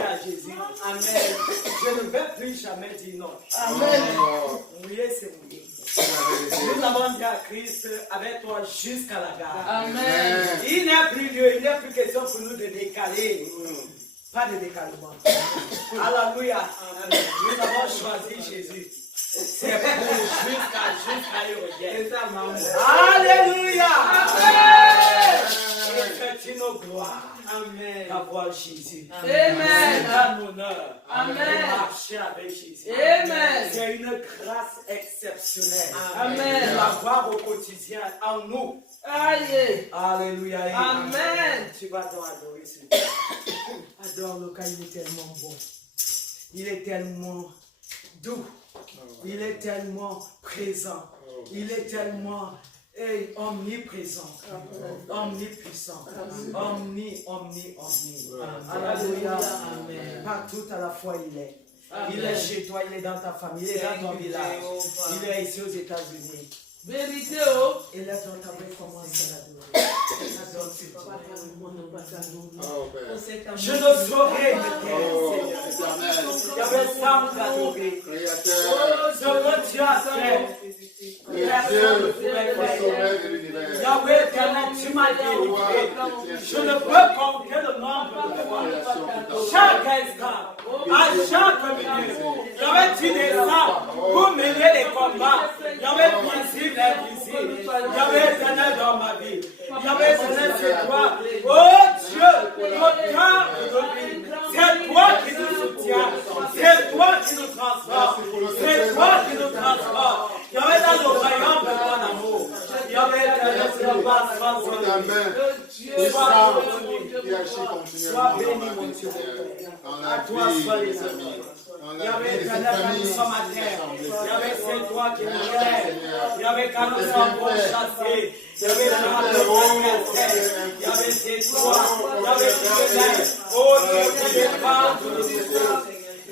Alléluia Jésus. Amen. Je ne vais plus jamais dire non. Amen. Mouiller, c'est mouiller. Nous avons dit à Christ avec toi jusqu'à la gare. Amen. Il n'est plus lieu, il n'est plus question pour nous de décaler. Pas de décalement. Alléluia. Nous avons choisi Jésus. C'est pour jusqu'à y revienne. Alléluia. Et c'est une gloire. Amen. D'avoir Jésus. Amen. C'est un honneur. Amen. De marcher avec Jésus. Amen. C'est une grâce exceptionnelle. Amen. De l'avoir au quotidien en nous. Aïe. Alléluia. Amen. Tu vas donc adorer ce Adore le cas, il est tellement bon. Il est tellement doux. Il est tellement présent. Il est tellement omniprésent. Omnipuissant. Omni. Alléluia. Amen. Partout à la fois il est. Il est chez toi, il est dans ta famille, il est dans ton village. Il est ici aux États-Unis. Vérité, Et là, dans ta main, commence à l'adorer. Je ne saurais me taire, Seigneur. Il y avait tant d'adorer. Ce que tu as fait, personne ne pouvait faire. Yahweh éternel, tu m'as délivré. Je ne peux compter le nombre de fois. Chaque instant, à chaque minute, Yahweh, tu descends pour mener les combats. Yahweh, visible et invisible. Yahweh éternel dans ma vie. Yahweh éternel, c'est toi. Oh Dieu, autant aujourd'hui. C'est toi qui nous soutiens. C'est toi qui nous transforme. C'est toi qui nous transforme. Yahweh dans nos royaumes de ton amour. Yahweh éternel, c'est le pas sans Sois béni, mon Dieu. À toi soit les amis. Yahweh éternel, quand nous sommes à terre. Yahweh, c'est toi qui nous lèves. Yahweh, quand nous sommes pourchassés. Yahweh, quand nous sommes cassés. Yahweh, c'est toi. Yahweh, tu te lèves. Oh Dieu, qui défend tous les secours.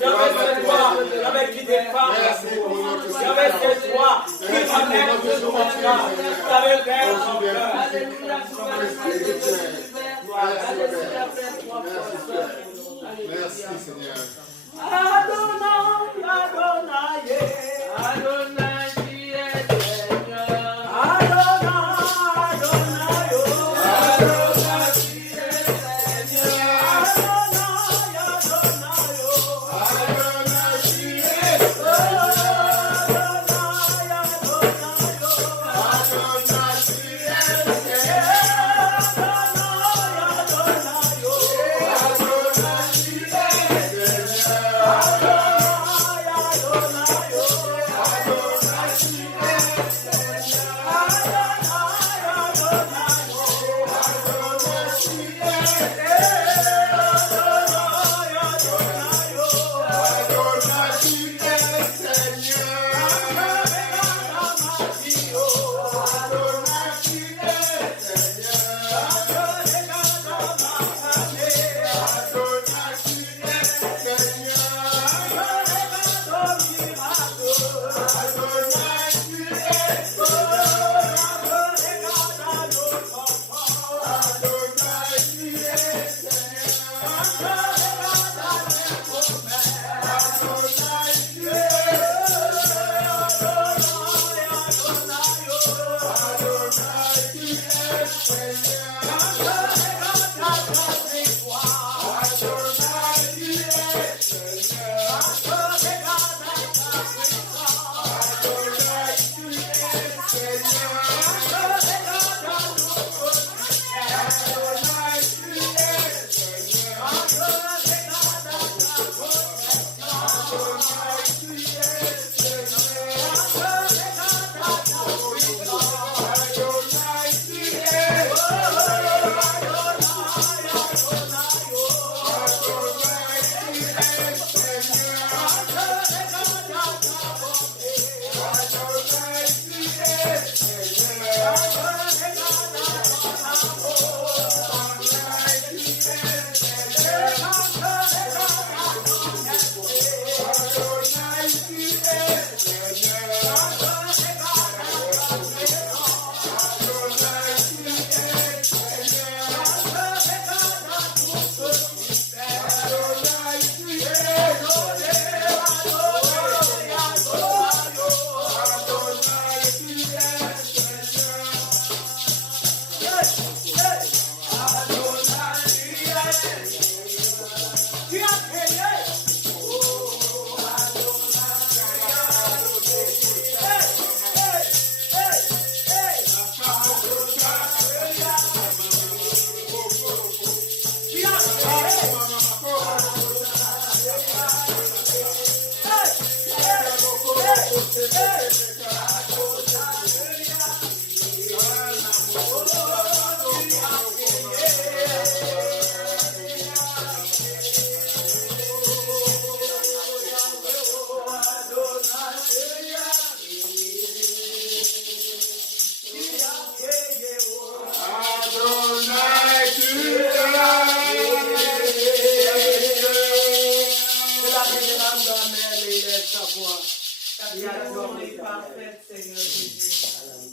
Yahweh, c'est toi. Yahweh, qui défend la secours. Yahweh, c'est toi qui ramène toujours mon cœur. Yahweh, vers ton cœur. Merci Seigneur. Adonai, Adonai, Adonai, tu es Seigneur. Adonai, Adonai, Adonai, tu es Seigneur. Adonai, Adonai, Adonai, tu es Adonai,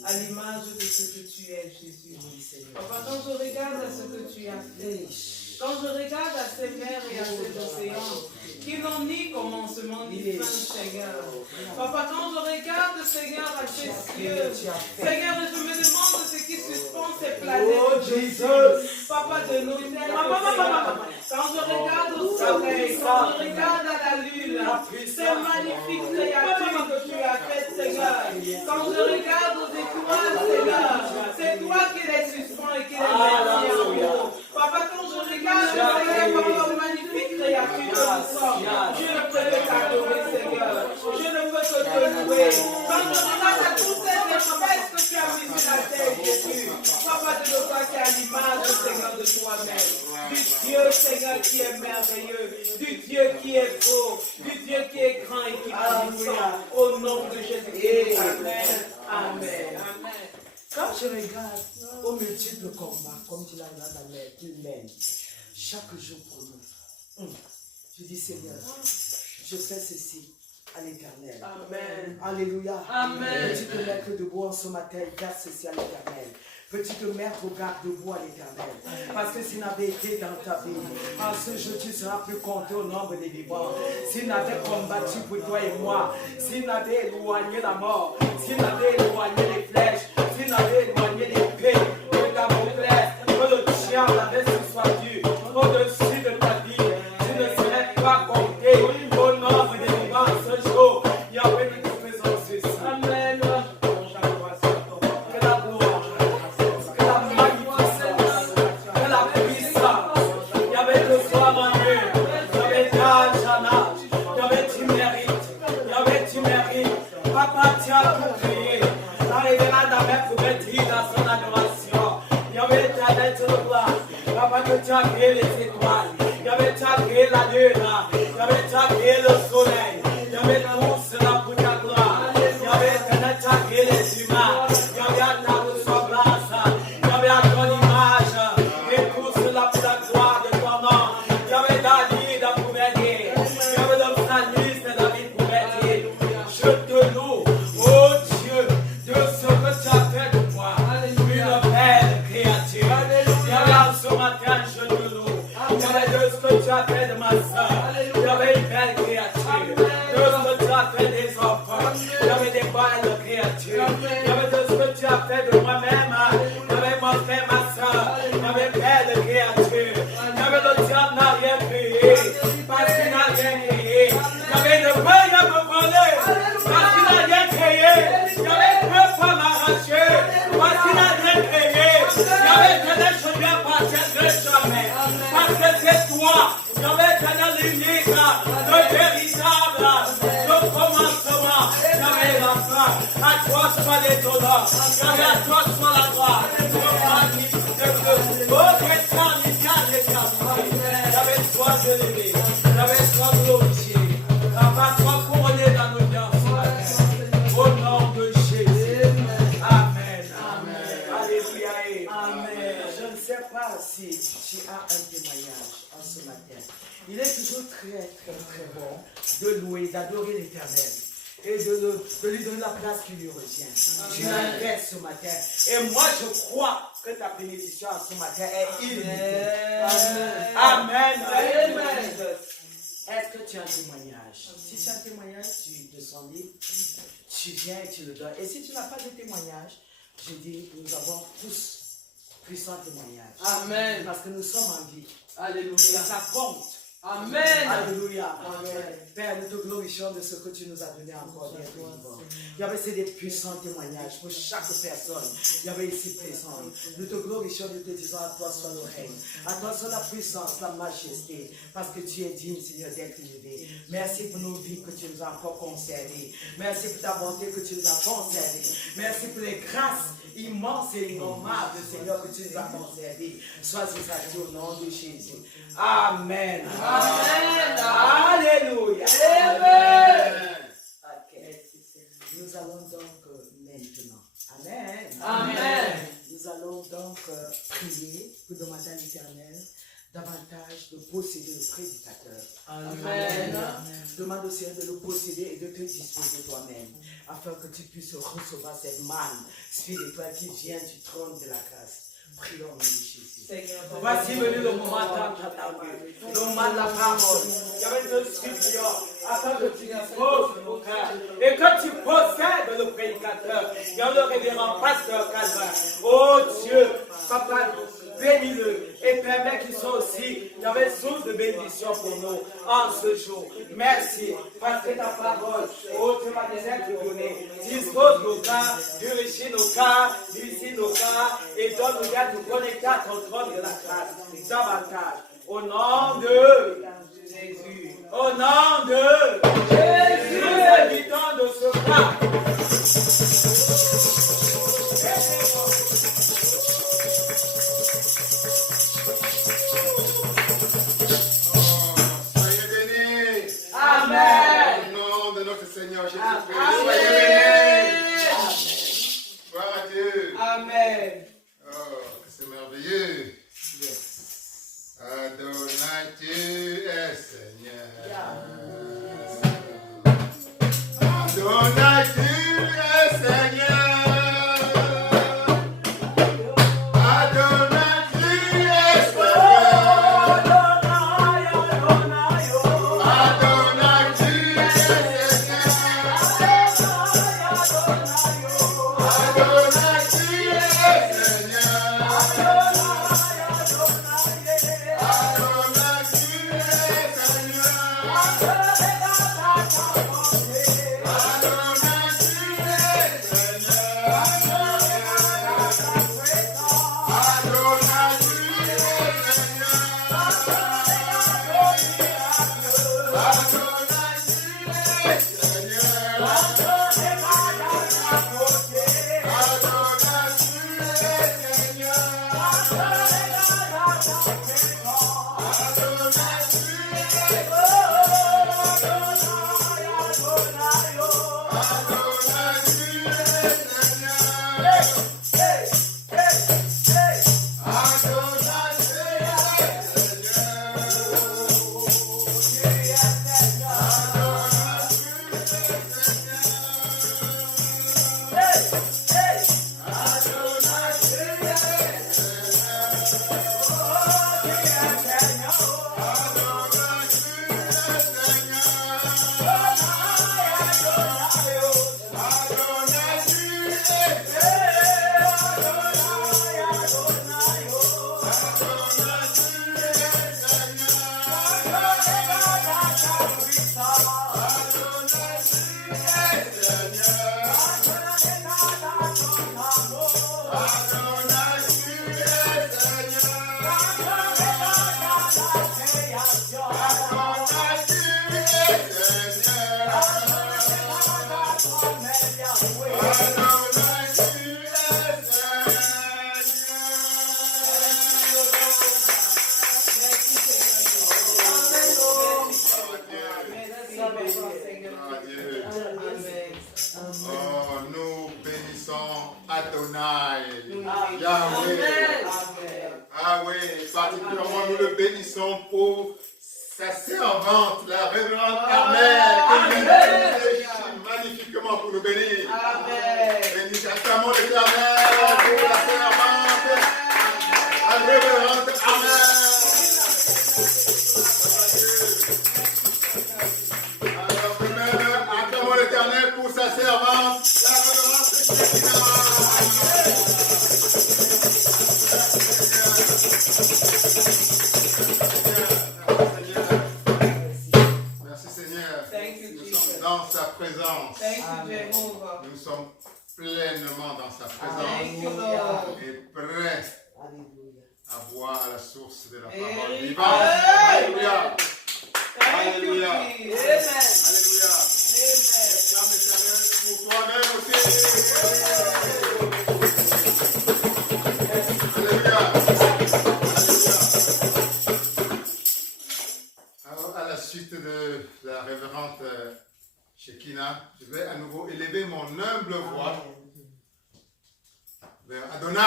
À l'image de ce que tu es, Jésus. Papa, quand je regarde à ce que tu as fait, quand je regarde à ces mers et à ces océans, qui n'ont ni commencement ni fin, Seigneur. Papa, quand je regarde, Seigneur, à ces cieux, Seigneur, je me demande ce qui suspend ces planètes. Jésus. Papa de l'autel. Quand je regarde au soleil, quand je regarde à la lune, ces magnifiques créatures que tu as faites, Seigneur. Quand je regarde aux étoiles, Seigneur, c'est toi qui les suspends et qui les maintiens en haut. Papa, quand je regarde, Seigneur, par nos magnifiques créatures que nous sommes, je ne peux que t'adorer, Seigneur. Je ne peux que te louer. Quand je regarde à toutes ces espèces que tu as mises sur la terre, Jésus, Papa de toi qui est à l'image, Seigneur, de toi-même. Du Dieu, Seigneur, qui est merveilleux. Du Dieu qui est beau. Du Dieu qui est grand et qui est puissant. Au nom de Jésus-Christ. Amen. Amen. Quand je regarde aux multiples combats, comme tu l'as dans la mer, qu'il mène, chaque jour pour nous, je dis Seigneur, je fais ceci à l'Éternel. Amen. Alléluia. Amen. Peux-tu te mettre debout en ce matin et faire ceci à l'Éternel? Peux-tu te mettre au garde debout à l'Éternel? Parce que s'il n'avait été dans ta vie, en ce jour tu seras plus compté au nombre des vivants. S'il n'avait combattu pour toi et moi, s'il n'avait éloigné la mort, s'il n'avait éloigné les flèches, s'il n'avait éloigné l'épée, le Damoclès, que le diable avait suspendu au-dessus de ta vie, tu ne serais pas compté au nombre des vivants ce jour. Il y avait une présence ici. Amen. Que la gloire, que la magnificence, que la puissance. Il y avait le soir en Dieu, il y avait d'âge en âge, il y avait tu mérites, il y avait tu mérites. Papa, tu as tout créé. Arrivera d'abord pour mettre dans son adoration. Il y avait ta lettre de gloire. Papa, que tu as créé les étoiles. Il y avait tu as créé la lune. Il y avait tu as créé le soleil. Il y avait tout cela pour ta gloire. Il y avait tu as créé les humains. Il y avait à ta ressemblance. Il y avait à ton image. Et tout cela pour la gloire de ton nom. Il y avait David pour m'aider. Il y avait le psalmiste David pour m'aider. Je te loue, oh Dieu, de ce que tu as fait de moi. Une belle créature. Il y avait en ce matin, je te loue. Il y avait de ce que tu as fait de ma soeur. Il y avait une belle créature. De ce que tu as fait des enfants. Il y avait des belles créatures. Il y avait de ce que tu as fait de moi-même. Il y avait mon frère, ma soeur. Il y avait une belle créature. Il y avait le diable n'a rien créé. Parce qu'il n'a rien créé. Il y avait une feuille à me voler. Parce qu'il n'a rien créé. Il y avait deux femmes arrachées. Parce qu'il n'a rien créé. Il y avait que je lui appartiendrai jamais. Parce que c'est toi. Il y avait que l'unique, le véritable, le commencement. Il y avait la fin. À toi soit les honneurs. Il y avait à toi soit la gloire. Oh, l'éternité, l'éternité. Il y avait toi de l'aimer. Il y avait toi de glorifier. Papa, sois couronné dans nos cœurs. Au nom de Jésus. Amen. Amen. Alléluia. Amen. Je ne sais pas si tu as un témoignage en ce matin. Il est toujours très bon de louer, d'adorer l'Éternel et de lui donner la place qui lui revient. Tu l'intègres ce matin. Et moi, je crois que ta bénédiction ce matin est illimitée. Amen. Amen. Est-ce que tu as un témoignage? Si tu as un témoignage, tu te sens libre, tu viens et tu le donnes. Et si tu n'as pas de témoignage, je dis, nous avons tous puissant témoignage. Amen. Parce que nous sommes en vie. Alléluia. Et ça compte. Amen. Alléluia. Amen. Père, nous te glorifions de ce que tu nous as donné encore d'être vivant. C'est des puissants témoignages pour chaque personne. Ici présent. Nous te glorifions, nous te disons à toi soit le règne. À toi soit la puissance, la majesté. Parce que tu es digne, Seigneur, d'être élevé. Merci pour nos vies que tu nous as encore conservées. Merci pour ta bonté que tu nous as conservées. Merci pour les grâces immenses et innommables, Seigneur, que tu nous as conservées. Sois exalté au nom de Jésus. Amen. Amen. Alléluia. Amen. Okay. Nous allons donc maintenant. Amen. Amen. Nous allons donc prier pour demander à l'Éternel davantage de posséder le prédicateur. Amen. Demande au Seigneur de le posséder et de te disposer toi-même, afin que tu puisses recevoir cette manne spirituelle qui vient du trône de la grâce. Prions au nom de Jésus. Voici venu le moment d'entendre le moment de la parole. Je te supplie afin que tu disposes de nos cœurs et que tu possèdes le prédicateur, dans le révérend pasteur Calvin. Oh Dieu, Papa, bénis-le et permets qu'il soit aussi source de bénédiction pour nous en ce jour. Merci parce que ta parole, oh Dieu, va nous être donnée. Dispose nos cœurs, purifie nos cœurs, vivifie nos cœurs et donne-nous d'être connectés à ton trône de la grâce. Davantage. Au nom de Jésus. Au nom de Jésus. Nous évitons de se battre. Amen. Au nom de notre Seigneur Jésus-Christ. Soyez bénis. Gloire à Dieu. Amen. Oh, c'est merveilleux. Yes. Adonai, tu es Seigneur. Adonai, tu es Seigneur. Oh, nous bénissons Adonai, Yahweh. Ah oui, particulièrement nous le bénissons pour sa servante, la révérende Carmel, qui vient magnifiquement pour nous bénir. Bénis acclamons l'Éternel pour la servante, la révérende Carmel. Acclamons l'Éternel pour sa servante, la révérende Christina. présence. Thank you, Jehovah. Nous sommes pleinement dans sa Thank présence you, Lord. et prêts Alléluia. à boire à la source de la parole Amen. vivante. Alléluia. Thank you, Alléluia. Jesus. Alléluia. Amen. Acclame l'Éternel pour toi-même aussi. Alléluia. Alors, à la suite de la révérende Shekinah, je vais à nouveau élever mon humble voix vers Adonai,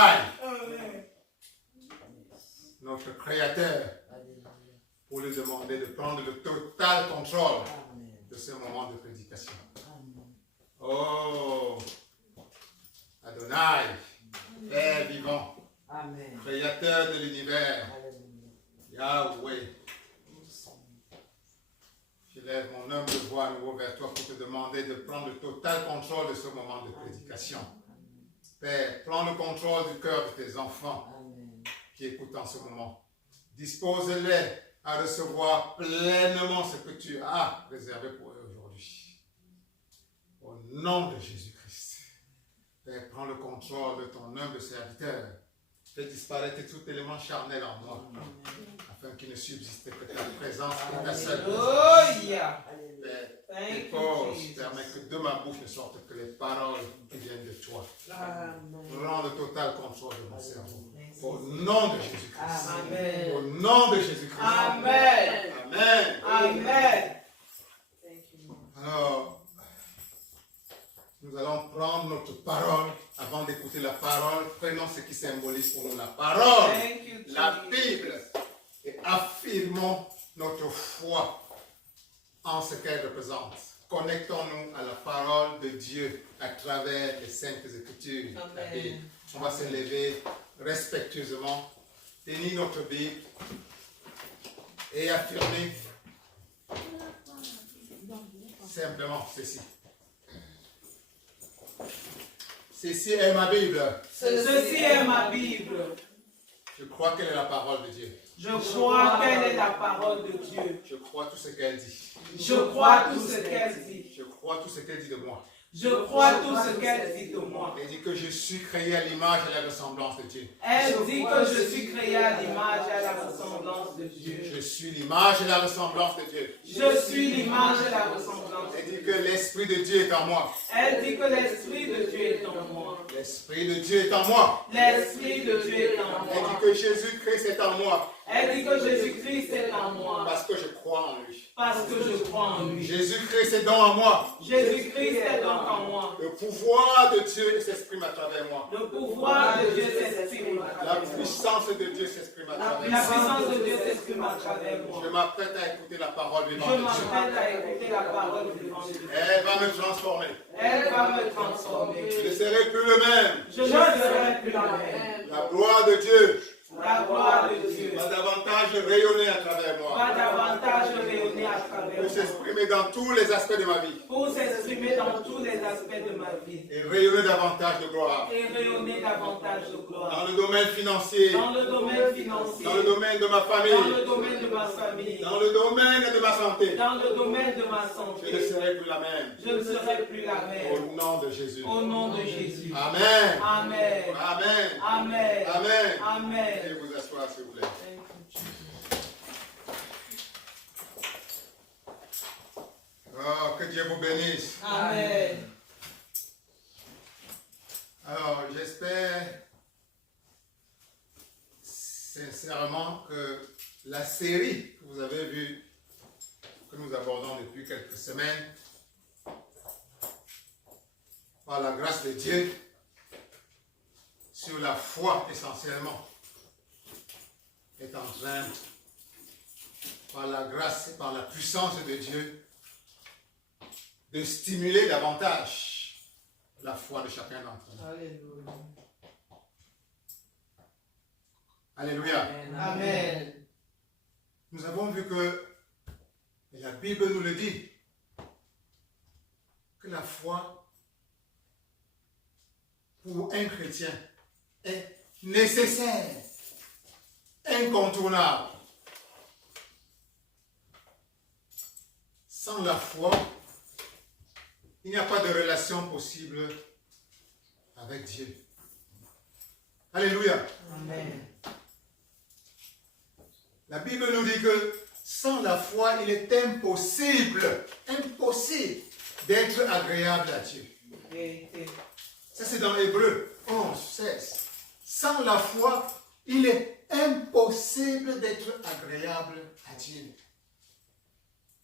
Amen. notre Créateur, Alléluia. pour lui demander de prendre le total contrôle Amen. de ce moment de prédication. Amen. Oh, Adonai, Père vivant, Amen. Créateur de l'univers, Alléluia. Yahweh, je lève mon humble voix à nouveau vers toi pour te demander de prendre le total contrôle de ce moment de prédication. Père, prends le contrôle du cœur de tes enfants Amen. qui écoutent en ce moment. Dispose-les à recevoir pleinement ce que tu as réservé pour eux aujourd'hui. Au nom de Jésus-Christ. Père, prends le contrôle de ton humble serviteur. Fais disparaître tout élément charnel en moi, afin qu'il ne subsiste que ta présence et ta seule présence. Hallelujah. Père, Thank you, dépose, Jesus. permets que de ma bouche ne sortent que les paroles qui viennent de toi. Amen. Prends le total contrôle de mon cerveau. Au nom de Jésus-Christ. Amen. Au nom de Jésus-Christ. Amen. Amen. Amen. Thank you, Lord. Alors, nous allons prendre notre parole. Avant d'écouter la parole, prenons ce qui symbolise pour nous la parole, Thank you, la Jesus. Bible, et affirmons notre foi en ce qu'elle représente. Connectons-nous à la parole de Dieu à travers les saintes écritures. La Amen. Bible. On va se lever respectueusement, tenir notre Bible et affirmer simplement ceci. Ceci est ma Bible. Ceci est ma Bible. Je crois qu'elle est la parole de Dieu. Je crois qu'elle est la parole de Dieu. Je crois tout ce qu'elle dit. Je crois tout ce qu'elle dit. Je crois tout ce qu'elle dit de moi. Je crois tout ce qu'elle dit de moi. Elle dit que je suis créé à l'image et à la ressemblance de Dieu. Elle dit que je suis créé à l'image et à la ressemblance de Dieu. Je suis l'image et la ressemblance de Dieu. Je suis l'image et la ressemblance. Elle dit que l'Esprit de Dieu est en moi. Elle dit que l'Esprit de Dieu est en moi. L'Esprit de Dieu est en moi. L'Esprit de Dieu est en Elle dit moi. que Jésus-Christ est en moi. Elle dit que Jésus-Christ est en moi. Parce que je crois en lui. Parce que je crois en lui. Jésus-Christ est donc en moi. Jésus-Christ est donc en moi. Le pouvoir de Dieu s'exprime à travers moi. Le pouvoir de Dieu s'exprime à La travers moi. puissance de Dieu s'exprime à travers La moi. puissance de Dieu s'exprime à travers moi. Je m'apprête à écouter la parole Je vivante de Dieu. m'apprête à écouter la parole vivante de Dieu. Elle va me transformer. Elle va me transformer. Je ne serai plus le même. Je ne serai plus la même. La gloire de Dieu La gloire de Dieu va davantage rayonner à travers moi. va davantage rayonner à travers Pour moi. s'exprimer dans tous les aspects de ma vie. Pour s'exprimer dans tous les aspects de ma vie. Et rayonner davantage de gloire. Et rayonner davantage de gloire. Dans le domaine financier. Dans le domaine financier. Dans le domaine de ma Dans famille. le domaine de ma famille. Dans le domaine de ma santé. Dans le domaine de ma Je ne santé. serai plus la même. Je ne serai plus la Au même. nom de Jésus. Au nom de Jésus. Amen. Amen. Amen. Amen. Amen. Amen. Veuillez vous asseoir, s'il vous plaît. Thank you, Jesus. Oh, que Dieu vous bénisse. Amen. Alors, j'espère sincèrement que la série que vous avez vue, que nous abordons depuis quelques semaines, par la grâce de Dieu, sur la foi essentiellement, est en train, par la grâce et par la puissance de Dieu, de stimuler davantage la foi de chacun d'entre nous. Alléluia. Alléluia. Amen. Nous avons vu que, et la Bible nous le dit, que la foi pour un chrétien est nécessaire, incontournable. Sans la foi, il n'y a pas de relation possible avec Dieu. Alléluia. Amen. La Bible nous dit que sans la foi, il est impossible d'être agréable à Dieu. Ça, c'est dans Hébreux 11, 16. Sans la foi, il est impossible d'être agréable à Dieu.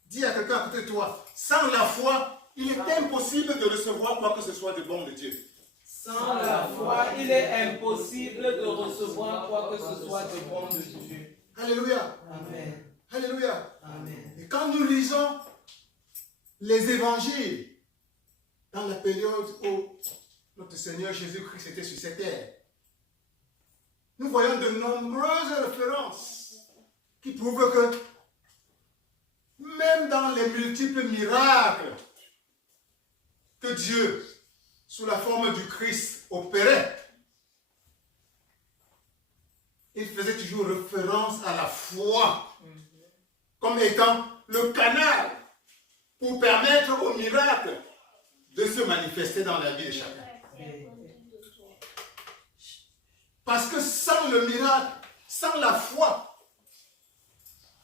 Dis à quelqu'un à côté de toi, sans la foi, il est impossible de recevoir quoi que ce soit de bon de Dieu. Sans la foi, il est impossible de recevoir quoi que ce soit de bon de Dieu. Alléluia. Amen. Alléluia. Amen. Et quand nous lisons les évangiles, dans la période où notre Seigneur Jésus-Christ était sur cette terre, nous voyons de nombreuses références qui prouvent que même dans les multiples miracles que Dieu, sous la forme du Christ, opérait, il faisait toujours référence à la foi comme étant le canal pour permettre au miracle de se manifester dans la vie de chacun. Parce que sans le miracle, sans la foi,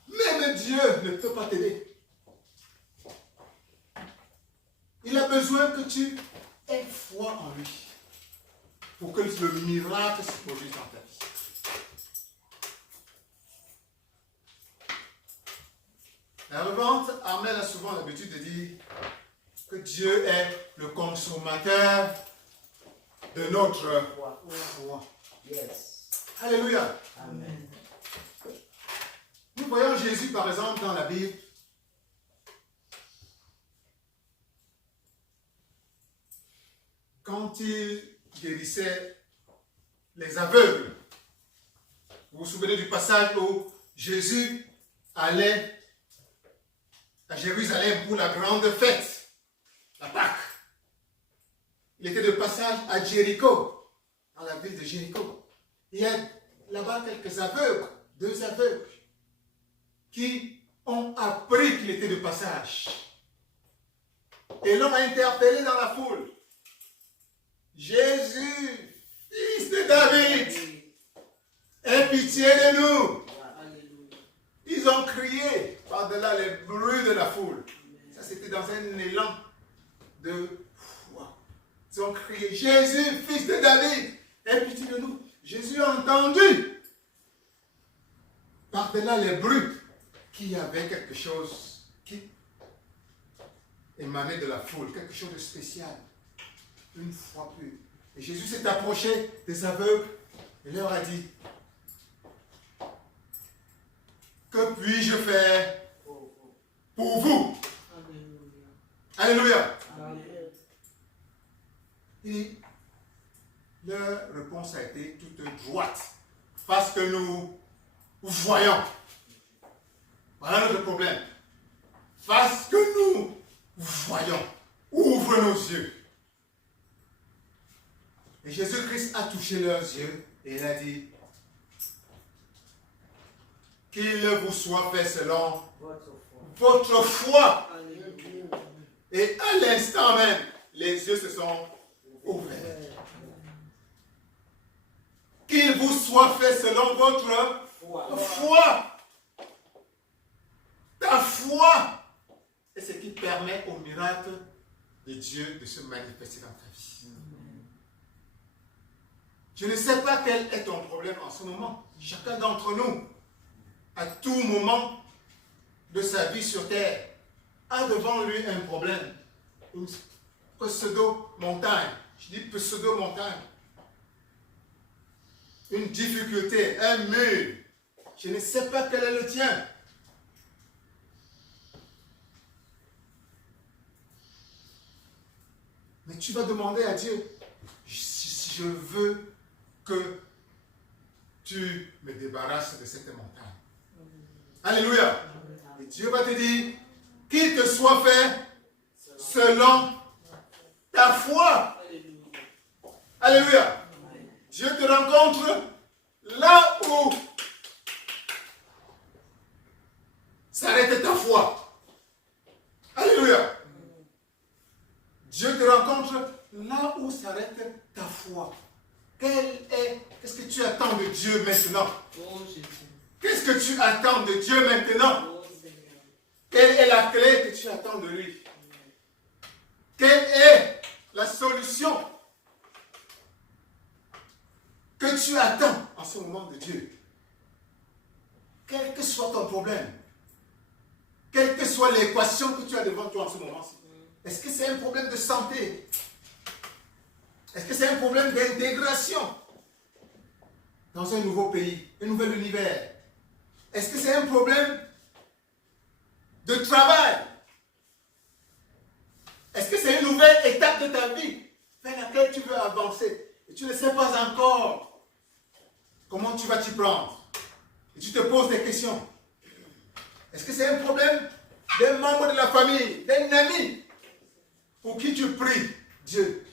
même Dieu ne peut pas t'aider. Il a besoin que tu aies foi en lui pour que le miracle se produise dans ta vie. La revente Armel a souvent l'habitude de dire que Dieu est le consommateur de notre foi. Yes. Alléluia. Amen. Nous voyons Jésus, par exemple, dans la Bible. Quand il guérissait les aveugles. Vous vous souvenez du passage où Jésus allait à Jérusalem pour la grande fête, la Pâque. Il était de passage à Jéricho, dans la ville de Jéricho. Il y a là-bas quelques aveugles, 2 aveugles, qui ont appris qu'il était de passage. Et l'homme a interpellé dans la foule. Jésus, fils de David, aie pitié de nous. Ils ont crié par-delà les bruits de la foule. Ça, c'était dans un élan de foi. Ils ont crié, Jésus, fils de David, aie pitié de nous. Jésus a entendu par-delà les bruits qu'il y avait quelque chose qui émanait de la foule, quelque chose de spécial. Une foi pure. Et Jésus s'est approché des aveugles et leur a dit, que puis-je faire pour vous? Alléluia. Et leur réponse a été toute droite. Parce que nous voyons. Voilà notre problème. Parce que nous voyons. Ouvre nos yeux. Et Jésus-Christ a touché leurs yeux et il a dit, qu'il vous soit fait selon votre foi. Et à l'instant même, les yeux se sont ouverts. Qu'il vous soit fait selon votre foi. Ta foi est ce qui permet au miracle de Dieu de se manifester dans ta vie. Je ne sais pas quel est ton problème en ce moment. Chacun d'entre nous, à tout moment de sa vie sur terre, a devant lui un problème. Une pseudo-montagne. Je dis pseudo-montagne. Une difficulté, un mur. Je ne sais pas quel est le tien. Mais tu vas demander à Dieu, si je veux que tu me débarrasses de cette montagne. Alléluia. Et Dieu va te dire, qu'il te soit fait selon ta foi. Alléluia. Dieu te rencontre là où s'arrête ta foi. Alléluia. maintenant? Oh Jésus. Qu'est-ce que tu attends de Dieu maintenant? Oh Seigneur. Quelle est la clé que tu attends de lui? Quelle est la solution que tu attends en ce moment de Dieu? Quel que soit ton problème, quelle que soit l'équation que tu as devant toi en ce moment-ci, est-ce que c'est un problème de santé? Est-ce que c'est un problème d'intégration dans un nouveau pays, un nouvel univers? Est-ce que c'est un problème de travail? Est-ce que c'est une nouvelle étape de ta vie vers laquelle tu veux avancer et tu ne sais pas encore comment tu vas t'y prendre? Et tu te poses des questions. Est-ce que c'est un problème d'un membre de la famille, d'un ami pour qui tu pries Dieu?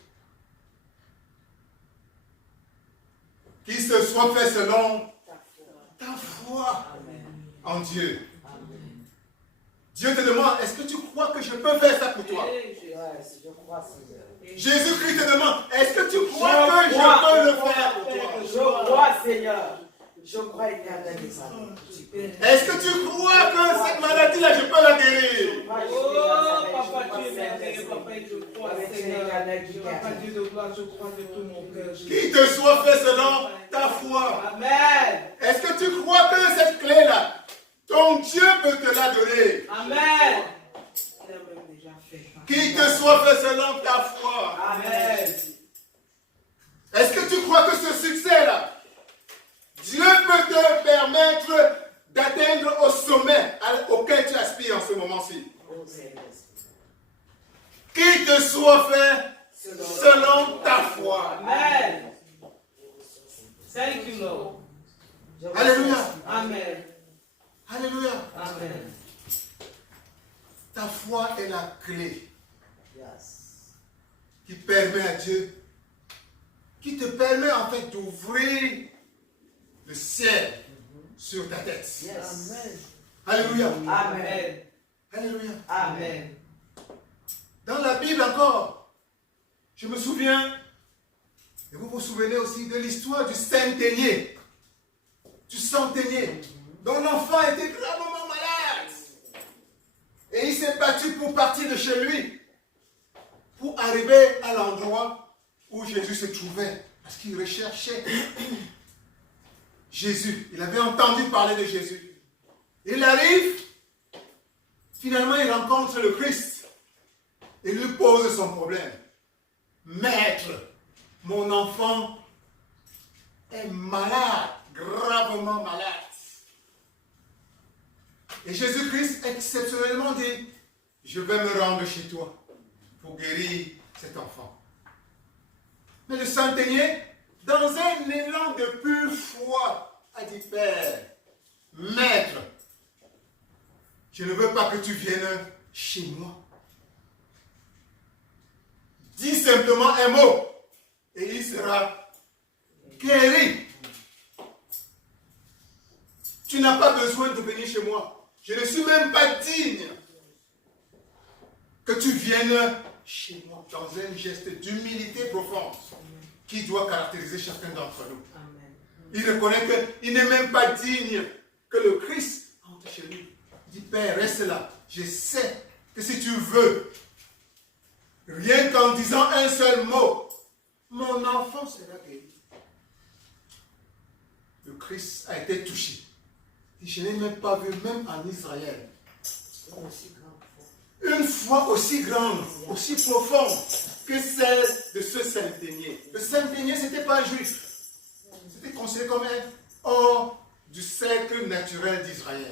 Qu'il se soit fait selon ta foi en Dieu. Dieu te demande, est-ce que tu crois que je peux faire ça pour toi? Je crois, Seigneur. Jésus-Christ te demande, est-ce que tu crois que je peux le faire pour toi? Je crois, Seigneur. Je crois éternel des âmes. Est-ce que tu crois que cette maladie-là, je peux la guérir? Oh, Papa, tu es merveilleux, Papa, je crois, Seigneur. Papa, Dieu de gloire, je crois de tout mon cœur. Qu'il te soit fait selon ta foi. Amen. Est-ce que tu crois que cette clé-là, ton Dieu peut te la donner? Amen. Qu'il te soit fait selon ta foi. Amen. Est-ce que tu crois que ce succès-là, Dieu peut te permettre d'atteindre au sommet auquel tu aspires en ce moment-ci? Qu'il te soit fait selon ta foi. Amen. Thank you, Lord. Alléluia. Amen. Alléluia. Amen. Ta foi est la clé qui permet à Dieu, qui te permet en fait d'ouvrir le ciel sur ta tête. Amen. Alléluia. Amen. Alléluia. Amen. Dans la Bible encore, je me souviens, et vous vous souvenez aussi de l'histoire du centenier, dont l'enfant était gravement malade. Et il s'est battu pour partir de chez lui, pour arriver à l'endroit où Jésus se trouvait, parce qu'il recherchait Jésus. Il avait entendu parler de Jésus. Il arrive, finalement il rencontre le Christ et lui pose son problème. Maître, mon enfant est malade, gravement malade. Et Jésus-Christ exceptionnellement dit, je vais me rendre chez toi pour guérir cet enfant. Mais le centenier, dans un élan de pure foi, a dit, Père, Maître, je ne veux pas que tu viennes chez moi. Dis simplement un mot et il sera guéri. Tu n'as pas besoin de venir chez moi. Je ne suis même pas digne que tu viennes chez moi dans un geste d'humilité profonde qui doit caractériser chacun d'entre nous. Il reconnaît qu'il n'est même pas digne que le Christ entre chez lui. Il dit, Père, reste là. Je sais que si tu veux, rien qu'en disant un seul mot, mon enfant sera guéri. Le Christ a été touché. Je n'ai même pas vu, même en Israël, une foi aussi grande, aussi profonde que celle de ce centenier. Le centenier, ce n'était pas un juif. C'était considéré comme un hors du cercle naturel d'Israël.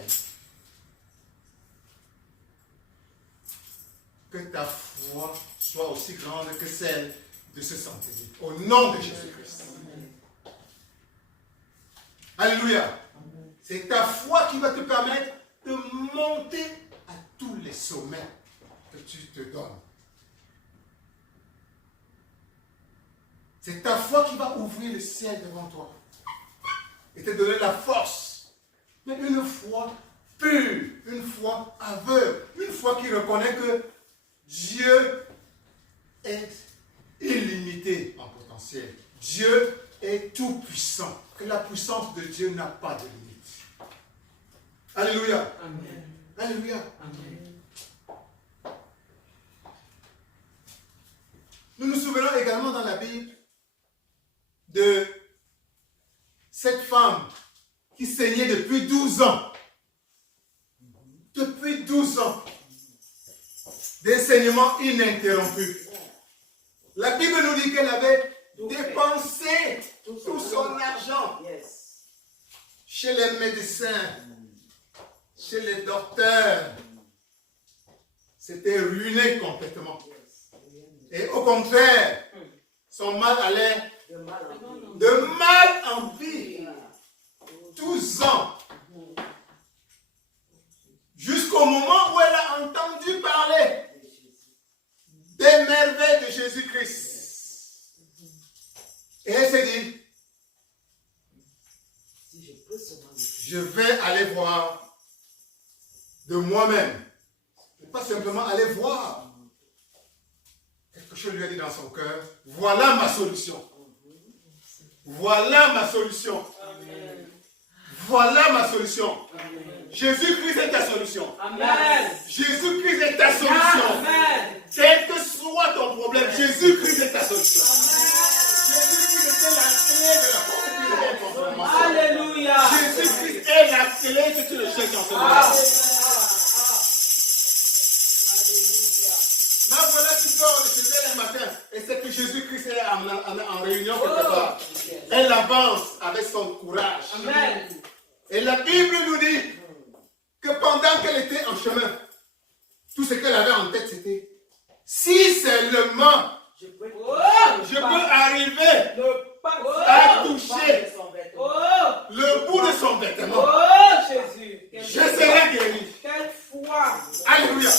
Que ta foi soit aussi grande que celle de ce centenier. Au nom de Jésus-Christ. Alléluia. C'est ta foi qui va te permettre de monter à tous les sommets que tu te donnes. C'est ta foi qui va ouvrir le ciel devant toi et te donner la force. Mais une foi pure, une foi aveugle, une foi qui reconnaît que Dieu est illimité en potentiel. Dieu est tout puissant. que la puissance de Dieu n'a pas de limite. Alléluia. Amen. Alléluia. Amen. Nous nous souvenons également dans la Bible de cette femme qui saignait depuis 12 ans. Depuis 12 ans. Des saignements ininterrompus. La Bible nous dit qu'elle avait dépensé tout son argent chez les médecins, chez les docteurs. C'était ruiné complètement. Et au contraire, son mal allait de mal en pire. 12 ans. Jusqu'au moment où elle a entendu parler des merveilles de Jésus-Christ. Et elle s'est dit, je vais aller voir de moi-même. Et pas simplement aller voir. Quelque chose lui a dit dans son cœur, voilà ma solution. Voilà ma solution. Voilà ma solution. Jésus-Christ est ta solution. Amen. Jésus-Christ est ta solution. Amen. Quel que soit ton problème, Jésus-Christ est ta solution. Jésus-Christ est la clé de la porte qui revient ton problème. Alléluia. Jésus-Christ est la clé que tu le cherches en ce moment. Mais voilà, tu sors de chez elle un matin et c'est que Jésus-Christ est en réunion quelque part. Elle avance avec son courage. Amen. Et la Bible nous dit que pendant qu'elle était en chemin, tout ce qu'elle avait en tête c'était, si seulement je peux arriver à toucher le bout de son vêtement, Jésus. je serai guéri. Quelle foi. Alléluia. Amen.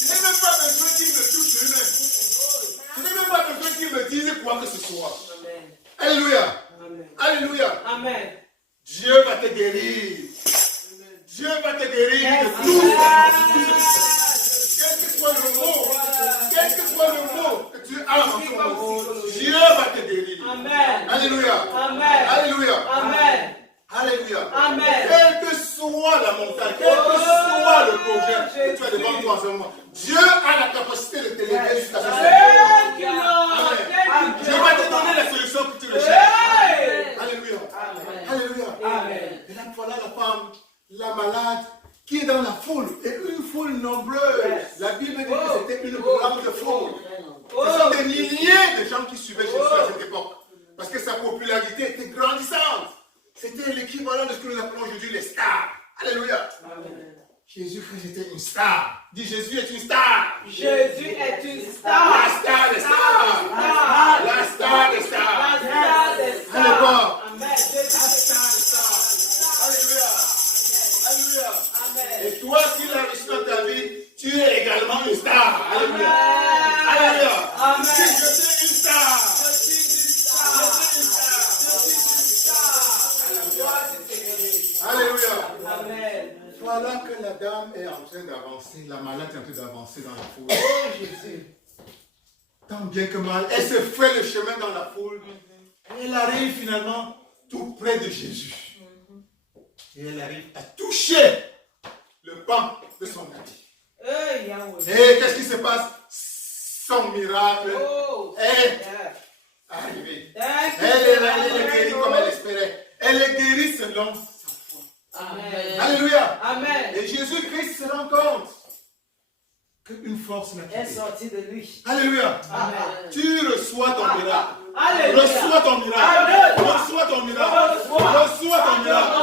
Je n'ai même pas besoin qu'il me touche lui-même. Je n'ai même pas besoin qu'il me dise quoi que ce soit. Amen. Alléluia. Amen. Alléluia. Amen. Dieu va te guérir. Dieu va te guérir de tout. Quel que soit le mot, quel que soit le mot que tu as en ce moment, Dieu va te guérir. Amen. Alléluia. Amen. Alléluia. Amen. Alléluia. Amen. Quelle que soit la montagne, quel que soit le projet que tu as devant toi en ce moment, Dieu a la capacité de te lever jusqu'à ce moment. Dieu va te donner la solution que tu le cherches. Alléluia. Alléluia. Et là, voilà la femme, la malade, qui est dans la foule. Et une foule nombreuse. La Bible dit que c'était une grande foule. Ce sont des milliers de gens qui suivaient Jésus à cette époque. Parce que sa popularité était grandissante. C'était l'équivalent de ce que nous appelons aujourd'hui les stars. Alléluia. Jésus-Christ était une star. Dis Jésus est une star. Jésus est une star. La star des stars. La star des stars. La star des stars. Alléluia. Amen. Alléluia. Alléluia. Amen. Et toi, si la réussite dans ta vie, tu es également une star. Alléluia. Alléluia. Amen. Si je suis une star. Je suis une star. Je suis une star. Je suis une star. Alléluia. Amen. Voilà que la dame est en train d'avancer, la malade est en train d'avancer dans la foule. Oh Jésus. Tant bien que mal, elle se fait le chemin dans la foule. Et elle arrive finalement tout près de Jésus. Et elle arrive à toucher le banc de son habit. Et qu'est-ce qui se passe? Son miracle est arrivé. Elle est guérie comme elle espérait. Elle est guérie selon sa foi. Amen. Alléluia. Amen. Et Jésus-Christ se rend compte qu'une force l'a est quitté. sorti de lui. Alléluia. Amen. Tu reçois ton miracle. Alléluia. Reçois ton miracle. Amen. Reçois ton miracle. Reçois ton miracle.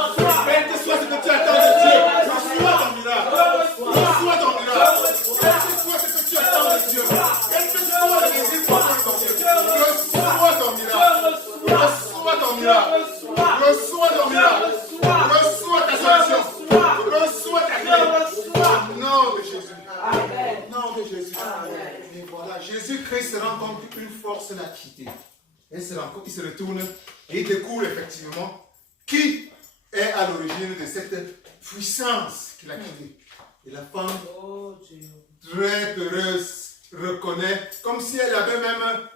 Quel que soit ce que tu attends de Dieu, reçois ton miracle. Reçois ton miracle. Quel que soit ce que tu attends de Dieu, quel que soit le désir pour ton Dieu, reçois ton miracle. Reçois ton miracle. Reçois ton miracle. Reçois ta solution. Reçois ta clé. Nom de Jésus. Nom de Jésus. Et voilà, Jésus-Christ se rend compte qu'une force l'a quitté. Il se retourne et il découvre effectivement qui est à l'origine de cette puissance qu'il a quittée. Et la femme, très heureuse, reconnaît, comme si elle avait même,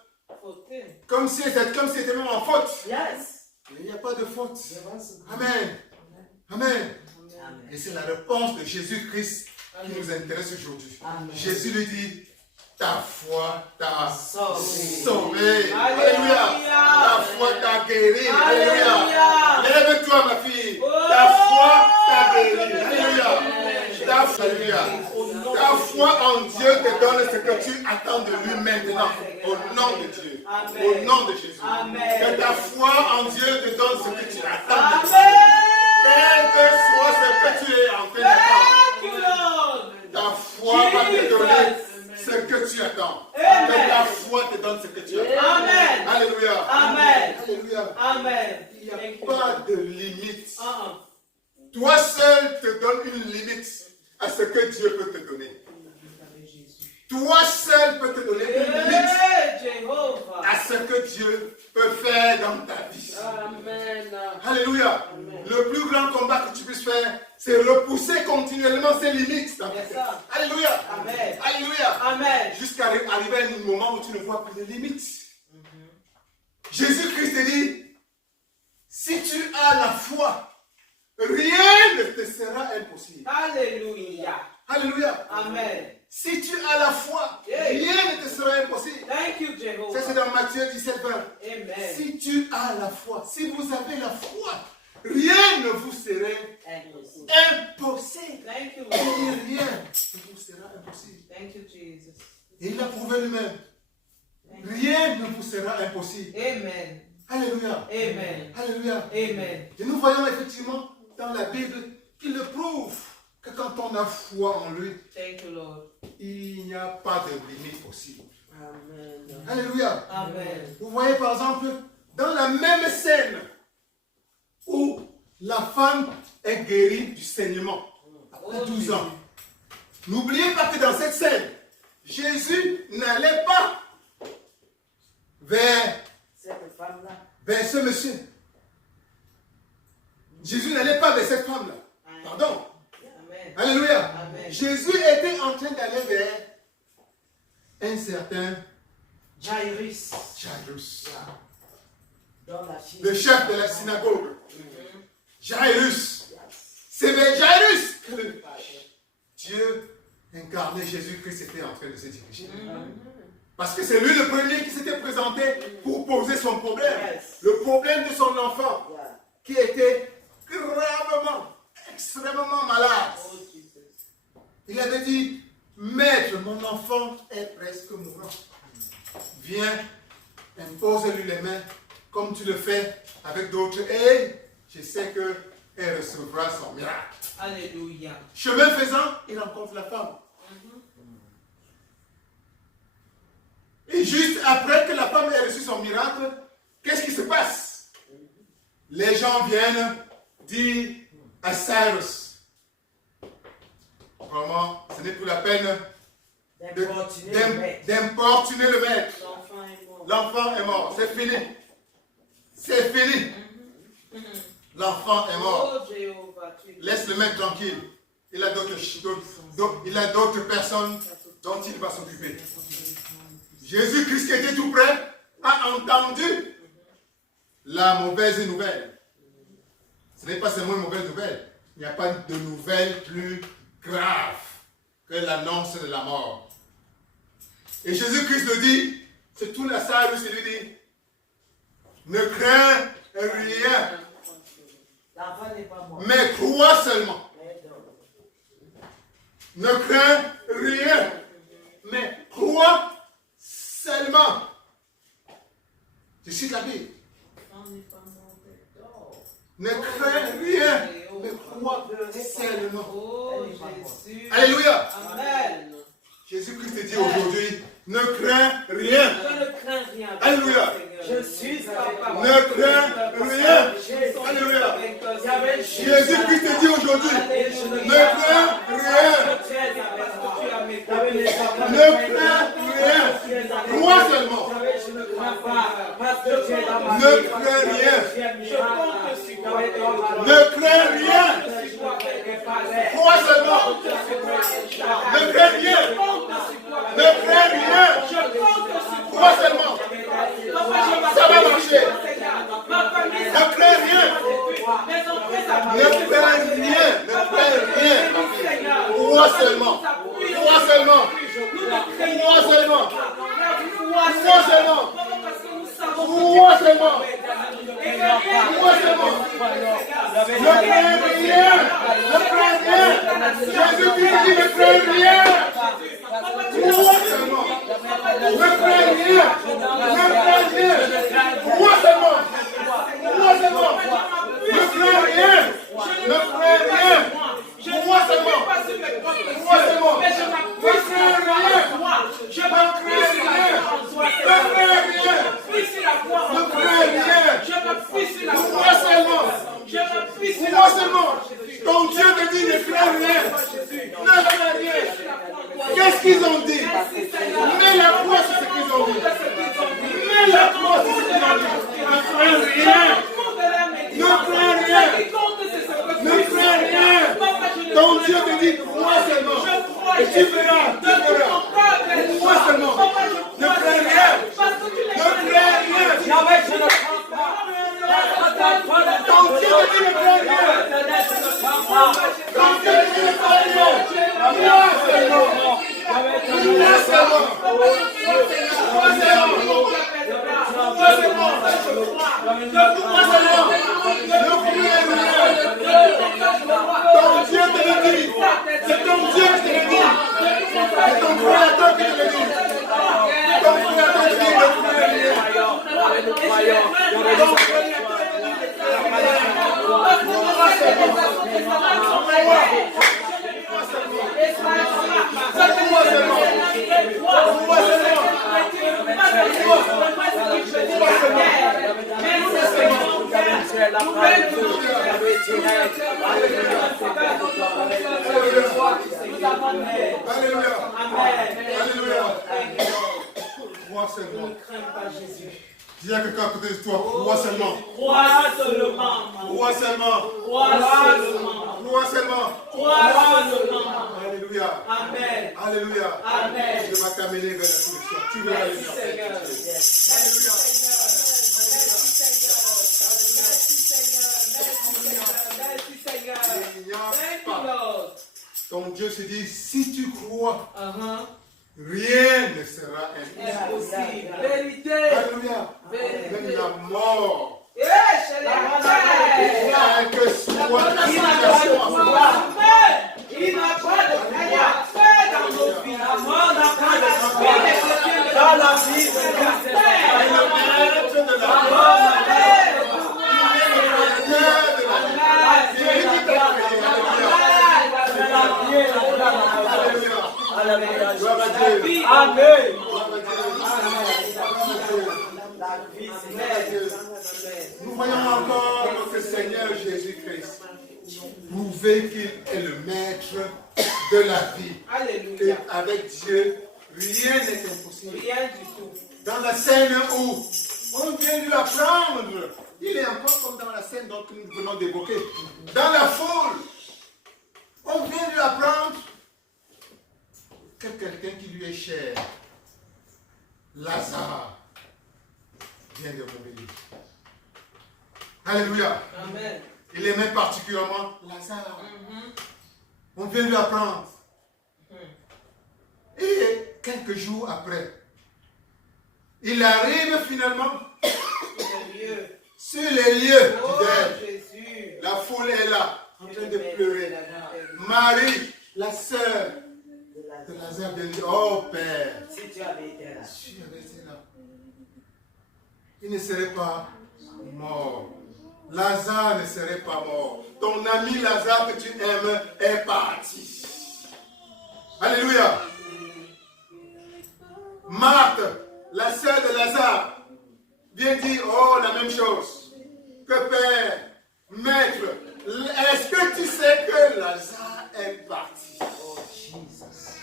comme si elle était même en faute. Yes. Il n'y a pas de faute. Amen. Amen. Et c'est la réponse de Jésus-Christ qui nous intéresse aujourd'hui. Jésus lui dit, ta foi t'a sauvé. Alléluia. Ta foi t'a guéri. Alléluia. Lève-toi, ma fille. Ta foi t'a guéri. Alléluia. Ta foi en Dieu te donne ce que tu attends de lui maintenant. Au nom de Dieu. Au nom de Jésus. Que ta foi en Dieu te donne ce que tu attends de lui. Quel que soit ce que tu es en train d'attendre. Ta foi va te donner ce que tu attends. Que ta foi te donne ce que tu attends. Amen. Alléluia. Amen. Alléluia. Amen. Il n'y a pas de limite. Toi seul te donnes une limite à ce que Dieu peut te donner. Toi seul peux te donner une limite à ce que Dieu peut faire dans ta vie. Amen. Alléluia. Amen. Le plus grand combat que tu puisses faire, c'est repousser continuellement ces limites dans ta vie. Alléluia. Amen. Alléluia. Amen. Jusqu'à arriver à un moment où tu ne vois plus de limites. Jésus-Christ te dit, si tu as la foi, rien ne te sera impossible. Alléluia. Alléluia. Amen. Si tu as la foi, rien ne te sera impossible. Thank you, Jehovah. Ça c'est dans Matthieu 17, 20. Amen. Si tu as la foi, si vous avez la foi, rien ne vous serait impossible. Thank you, Rien Lord. ne vous sera impossible. Thank you, Jesus. Et il l'a prouvé lui-même. Rien ne vous sera impossible. Amen. Alléluia. Amen. Alléluia. Amen. Et nous voyons effectivement dans la Bible qu'il le prouve que quand on a foi en lui, Thank you, Lord. il n'y a pas de limite possible. Amen. Alléluia. Amen. Vous voyez par exemple, dans la même scène où la femme est guérie du saignement après 12 ans. N'oubliez pas que dans cette scène, Jésus n'allait pas vers ce monsieur. Jésus n'allait pas vers cette femme-là. Pardon. Amen. Alléluia. Amen. Jésus était en train d'aller vers un certain Jairus. Le chef de la synagogue. Jairus. C'est vers Jairus que Dieu incarné, Jésus-Christ était en train de se diriger. Parce que c'est lui le premier qui s'était présenté pour poser son problème. Le problème de son enfant qui était gravement, extrêmement malade. Il avait dit, Maître, mon enfant est presque mourant. Viens, impose-lui les mains comme tu le fais avec d'autres et je sais qu'elle recevra son miracle. Alléluia. Chemin faisant, il rencontre la femme. Et juste après que la femme ait reçu son miracle, qu'est-ce qui se passe? Les gens viennent dire à Cyrus, vraiment, ce n'est plus la peine d'importuner le maître. L'enfant est mort. C'est fini. C'est fini. L'enfant est mort. Laisse le maître tranquille. Il a d'autres personnes dont il va s'occuper. Jésus-Christ qui était tout près a entendu la mauvaise nouvelle. Ce n'est pas seulement une mauvaise nouvelle. Il n'y a pas de nouvelle plus grave que l'annonce de la mort. Et Jésus-Christ le dit, c'est tout la salle où il lui dit, ne crains rien, mais crois seulement. Ne crains rien, mais crois seulement. Je cite la Bible. Ne crains rien, mais crois seulement. Oh, Jésus. Alléluia. Amen. Jésus-Christ te dit aujourd'hui, ne crains rien. Je ne crains rien. Alléluia. Je suis papa. Ne crains rien. Alléluia. Jésus-Christ te dit aujourd'hui, ne crains rien. Ne crains rien. Crois seulement. Ne crains rien. Ne crains rien. Crois seulement. Ne crains rien. Ne crains rien. Crois seulement. Ça va marcher. Ne crains rien. Ne crains rien. Crois seulement. Crois seulement. Crois seulement. Crois seulement. Crois seulement. Crois seulement. Ne crains rien. Ne crains rien. Jésus-Christ dit ne crains rien. Crois seulement. Ne crains rien. Ne crains rien. Crois seulement. Crois seulement. Ne crains rien. Ne crains rien. Crois seulement. Crois seulement. Ne crains rien. Je ne crains rien. Ne crains rien. Ne crains rien. Crois seulement. Crois seulement. Ton Dieu te dit ne crains rien. Ne crains rien. Qu'est-ce qu'ils ont dit? Mets la croix sur ce qu'ils ont dit. Mets la croix sur ce qu'ils ont dit. Ne crains rien. Ne crains rien. Ne crains rien. Ton Dieu te dit crois seulement. Et tu verras. Tu verras. Crois seulement. Ne crains rien. Ne crains rien. Ton Dieu te dit ne crains rien. Ton Dieu te dit ne crains rien. Crois seulement. Crois seulement. Crois seulement. Crois seulement. Crois seulement. Ne crains rien. Ton Dieu te le dit. C'est ton Dieu qui te le dit. C'est ton créateur qui te le dit. Ton créateur te dit ne crains rien. Alléluia. Alléluia. Crois seulement. Ne crains pas Jésus. Dis à quelqu'un à côté de toi, crois seulement. Crois seulement. Crois seulement. Crois seulement. Crois seulement. Crois seulement. Alléluia. Amen. Alléluia. Amen. Je vais t'amener vers la solution. Tu verras les Merci Seigneur. Alléluia. Il n'y a pas. Ton Dieu se dit, si tu crois, rien ne sera impossible. Vérité. Alléluia. Même la mort. Il n'a pas de paix dans nos vies. La mort n'a pas de paix dans la vie de la Amen. Nous voyons encore notre Seigneur Jésus-Christ prouver qu'il est le maître de la vie. Alléluia. Et avec Dieu, rien n'est impossible. Rien du tout. Dans la scène où on vient de l'apprendre, il est encore comme dans la scène dont nous venons d'évoquer. Dans la foule, on vient de l'apprendre que quelqu'un qui lui est cher, Lazare, vient de mourir. Alléluia. Amen. Il aimait particulièrement Lazare. On vient de l'apprendre. Et quelques jours après, il arrive finalement sur les lieux du deuil. La foule est là, en train de pleurer. Marie, la sœur de Lazare, dit, oh Père, Si tu avais été là. si tu avais été là, il ne serait pas mort. Lazare ne serait pas mort. Ton ami Lazare que tu aimes est parti. Alléluia. Marthe, la sœur de Lazare, vient dire, oh, la même chose. Que Père, Maître, est-ce que tu sais que Lazare est parti? Oh, Jesus.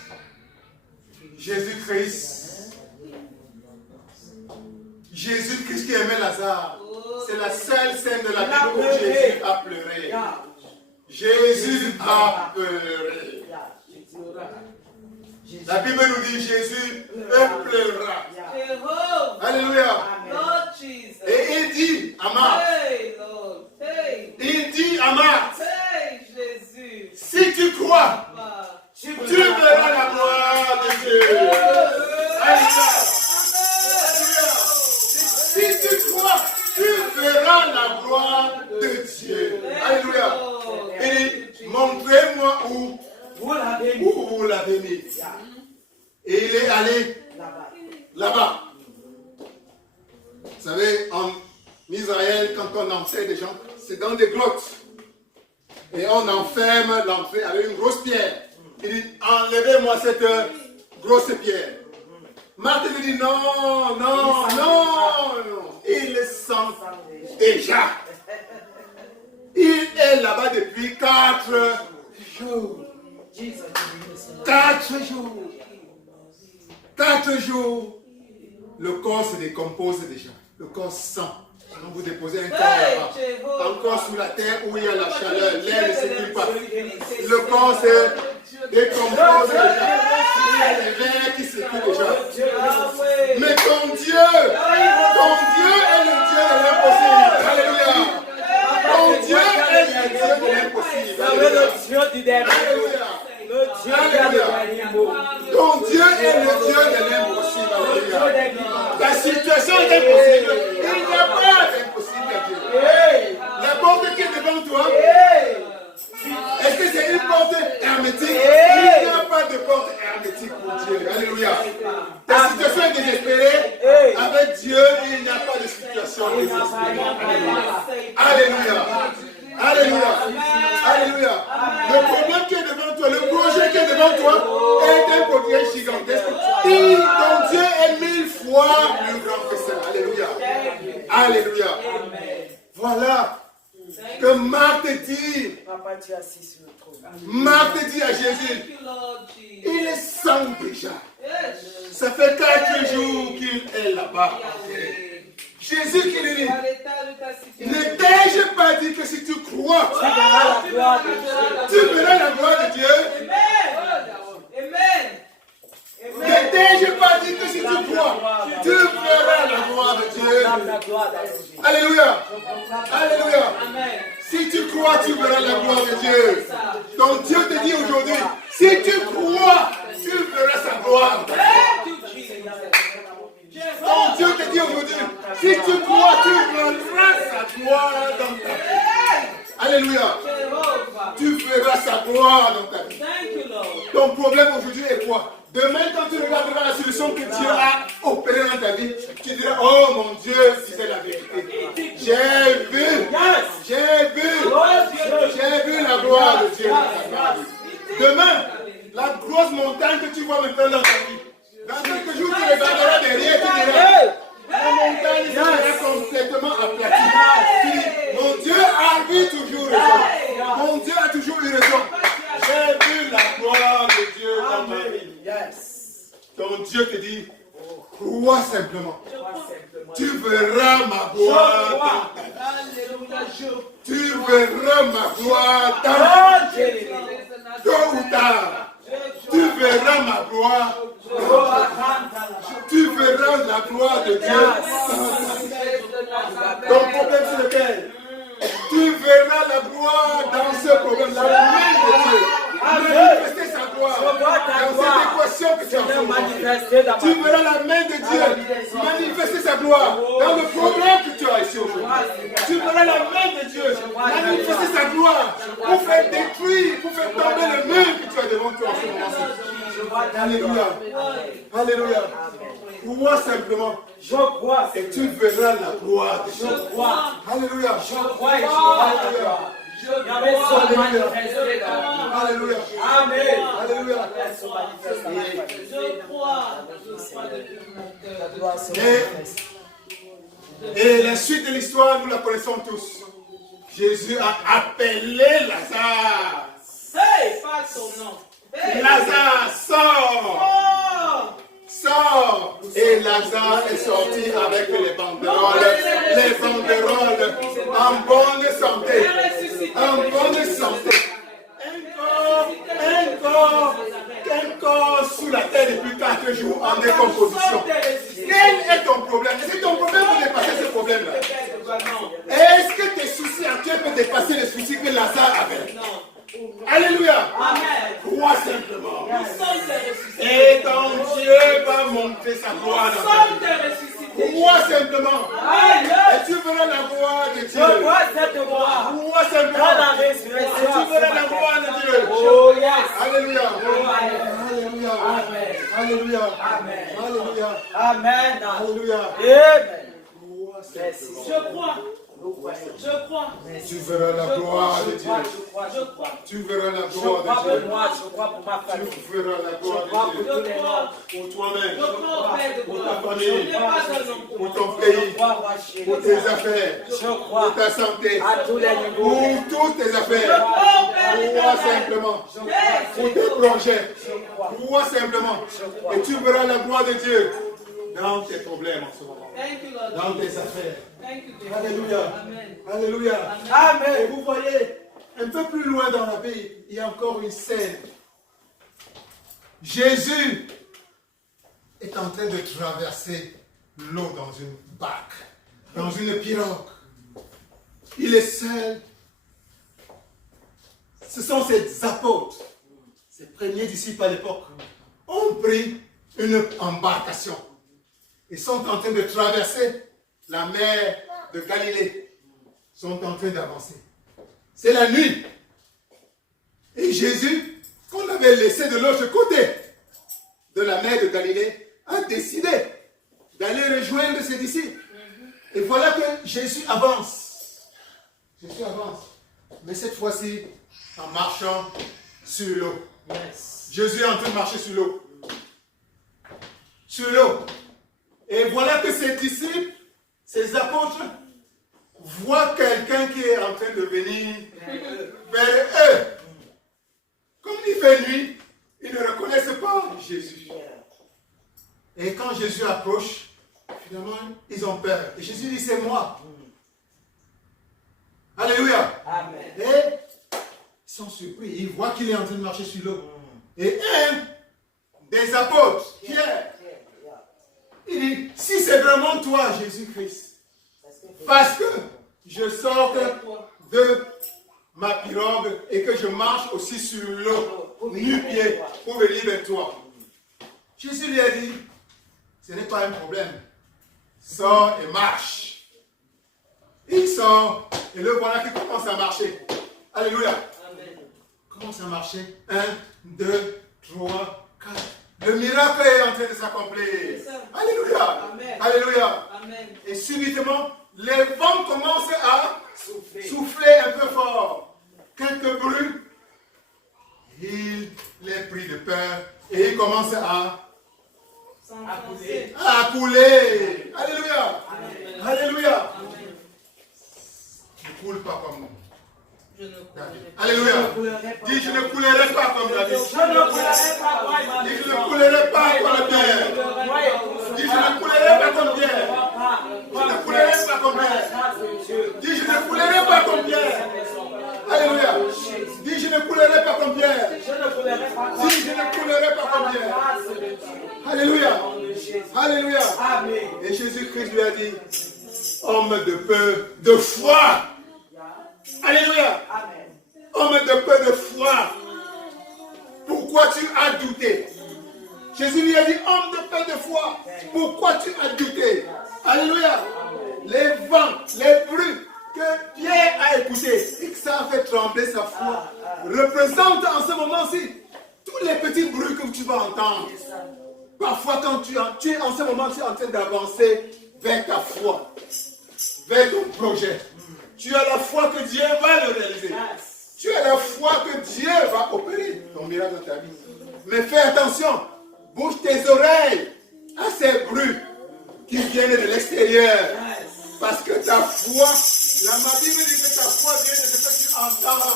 Jésus-Christ qui aimait Lazare, c'est la seule scène de la Bible où Jésus a pleuré. Jésus a pleuré. La Bible nous dit Jésus pleura. Alléluia. Et il dit à Marthe, il dit à Marthe, où Vous l'avez mis. où vous l'avez mis. Et il est allé là-bas. Vous savez, en Israël, quand on enterre des gens, c'est dans des grottes. Et on enferme l'entrée avec une grosse pierre. Il dit, enlevez-moi cette grosse pierre. Marthe lui dit, non, non, non, non. Il le sent déjà. Il est là-bas depuis 4 jours. 4 jours. 4 jours. Le corps se décompose déjà. Le corps sent. Quand vous déposez un corps là-bas, encore sous la terre où il y a la chaleur, l'air ne circule pas. Le corps se décompose déjà. Il y a l'air qui circule déjà. Mais ton Dieu est le Dieu de l'impossible. Alléluia. Ton Dieu est le Dieu de l'impossible. Alléluia. Ton Dieu est le Dieu de l'impossible. Alléluia. La situation est impossible. Il n'y a pas d'impossible à Dieu. La porte qui est devant toi, est-ce que c'est une porte hermétique? Il n'y a pas de porte hermétique pour Dieu. Alléluia. Ta situation est désespérée. Avec Dieu, il n'y a pas de situation désespérée. Alléluia. Alléluia. Alléluia. Le problème qui est devant toi, le projet qui est devant toi est un projet gigantesque. Ton Dieu est 1000 fois plus grand que ça. Alléluia. Alléluia. Voilà que Marc te dit. Papa, tu es assis sur le trône. Marc te dit à Jésus, il est sent déjà. Ça fait 4 jours qu'il est là-bas. Jésus qui lui dit, ne t'ai-je pas dit que si tu crois, tu verras la gloire de Dieu? Ne t'ai-je pas dit que si tu crois, tu verras la gloire de Dieu? Alléluia. Alléluia. Si tu crois, tu verras la gloire de Dieu. Donc Dieu te dit aujourd'hui, si tu crois, tu verras sa gloire. Donc Dieu te dit aujourd'hui, si tu crois, tu verras sa gloire dans ta vie. Alléluia. Tu verras sa gloire dans ta vie. Ton problème aujourd'hui est quoi? Demain, quand tu regarderas la solution que Dieu a opérée dans ta vie, tu diras, oh mon Dieu, c'est la vérité. J'ai vu la gloire de Dieu dans ta vie. Demain, la grosse montagne que tu vois maintenant dans ta vie, dans quelques jours, tu regarderas derrière et tu diras, la montagne sera complètement aplatie. Tu dis, mon Dieu a eu toujours raison. Mon Dieu a toujours eu raison. J'ai vu la gloire de Dieu dans ma vie. Donc Dieu te dit, crois simplement. Tu verras ma gloire dans ta vie. Tu verras ma gloire dans ta vie. Tôt ou tard, tu verras ma gloire. Tu verras la gloire de Dieu. Ton problème c'est lequel? Tu verras la gloire dans ce problème, la main de Dieu. Manifester sa gloire dans cette équation que tu as en. Tu verras la main de Dieu manifester sa gloire dans le problème que tu as ici aujourd'hui. Tu verras la main de Dieu manifester sa gloire pour faire détruire, pour faire tomber le mur que tu as devant toi en ce moment-ci. Alléluia. Alléluia. Crois simplement. Je crois. Et tu verras la gloire de Dieu. Je crois. Alléluia. Je crois et je crois. Alléluia. Amen. Alléluia. Je crois. Et la suite de l'histoire, nous la connaissons tous. Jésus a appelé Lazare. Hey, pas son nom. Hey. Lazare, sors. Sors. Et Lazare est sorti avec les banderoles en bonne santé. En bonne santé. Un corps sous la terre depuis 4 jours en décomposition. Quel est ton problème? Est-ce que ton problème peut dépasser ce problème-là? Est-ce que tes soucis actuels peuvent dépasser les soucis que Lazare avait? Alléluia. Crois simplement. Et ton Dieu va montrer sa gloire dans ta vie. Crois simplement. Et tu verras la gloire de Dieu. Crois simplement. Et tu verras la gloire de Dieu. Alléluia. Oh, Alléluia. Amen. Alléluia. Amen. Alléluia. Amen. Alléluia. Amen. Merci. Je crois. Je crois. Tu verras la gloire de Je Dieu. crois, je crois, je crois. Tu verras la Je gloire crois de pour Dieu. moi, je crois pour ma Tu famille. verras la Je gloire crois de pour Dieu. tous les morts. Pour toi-même. Je crois au Père de Pour ta gloire. famille. Je n'ai pas un homme Pour pour ton moi. Je pays. crois, roi chéri. Pour tes affaires. Je Pour crois ta santé. à tous les Pour niveaux. toutes tes Je affaires. crois au Père Crois éternel. simplement. Je crois. Pour tes projets. Je crois. Crois simplement. Je crois. Et tu verras la gloire de Dieu dans tes problèmes en ce moment. Thank you, Lord. Dans tes affaires. Thank you, Jesus. Alléluia. Amen. Alléluia. Et Amen. vous voyez, un peu plus loin dans la Bible, il y a encore une scène. Jésus est en train de traverser l'eau dans une barque, dans une pirogue. Il est seul. Ce sont ses apôtres, ses premiers disciples à l'époque, ont pris une embarcation. Ils sont en train de traverser la mer de Galilée. Ils sont en train d'avancer. C'est la nuit. Et Jésus, qu'on avait laissé de l'autre côté de la mer de Galilée, a décidé d'aller rejoindre ses disciples. Et voilà que Jésus avance. Jésus avance. Mais cette fois-ci, en marchant sur l'eau. Jésus est en train de marcher sur l'eau. Sur l'eau. Et voilà que ses disciples, ses apôtres, voient quelqu'un qui est en train de venir vers eux. Comme il fait nuit, ils ne reconnaissent pas Jésus. Et quand Jésus approche, finalement, ils ont peur. Et Jésus dit, c'est moi. Alléluia. Amen. Et ils sont surpris. Ils voient qu'il est en train de marcher sur l'eau. Et un des apôtres, Pierre, il dit, si c'est vraiment toi, Jésus-Christ, parce que je sors de ma pirogue et que je marche aussi sur l'eau, nu-pied, pour venir vers toi. Jésus lui a dit, ce n'est pas un problème. Sors et marche. Il sort et le voilà qui commence à marcher. Alléluia. Commence à marcher. 1, 2, 3, 4. Le miracle est en train de s'accomplir. Alléluia. Amen. Alléluia. Amen. Et subitement, les vents commencent à souffler un peu fort. Quelques bruits. Il est pris de peur et il commence à S'enfoncer. couler. Alléluia. Amen. Alléluia. Amen. Ne coule pas comme nous. Je ne David. connais pas. Alléluia. Dis, je ne coulerai pas comme David. Je ne coulerai pas, moi, ma Dis, je maison. ne coulerai pas comme Pierre. Dis, je ne coulerai pas comme Pierre. Je ne coulerai pas comme Pierre. Dis, je ne coulerai pas comme Pierre. Alléluia. Dis, je ne coulerai pas comme Pierre. Je ne coulerai pas. Dis, je ne coulerai pas comme Pierre. Alléluia. Alléluia. Amen. Et Jésus-Christ lui a dit, homme de peu de foi. Alléluia. Amen. Homme de peu de foi. Pourquoi tu as douté? Jésus lui a dit, homme de peu de foi. Pourquoi tu as douté? Alléluia. Les vents, les bruits que Pierre a écoutés et que ça a fait trembler sa foi représentent en ce moment-ci tous les petits bruits que tu vas entendre. Parfois, quand tu es en ce moment, tu es en train d'avancer vers ta foi, vers ton projet. Tu as la foi que Dieu va le réaliser. Tu as la foi que Dieu va opérer ton miracle dans ta vie. Mais fais attention, bouge tes oreilles à ces bruits qui viennent de l'extérieur. Parce que ta foi, la Bible dit que ta foi vient de ce que tu entends.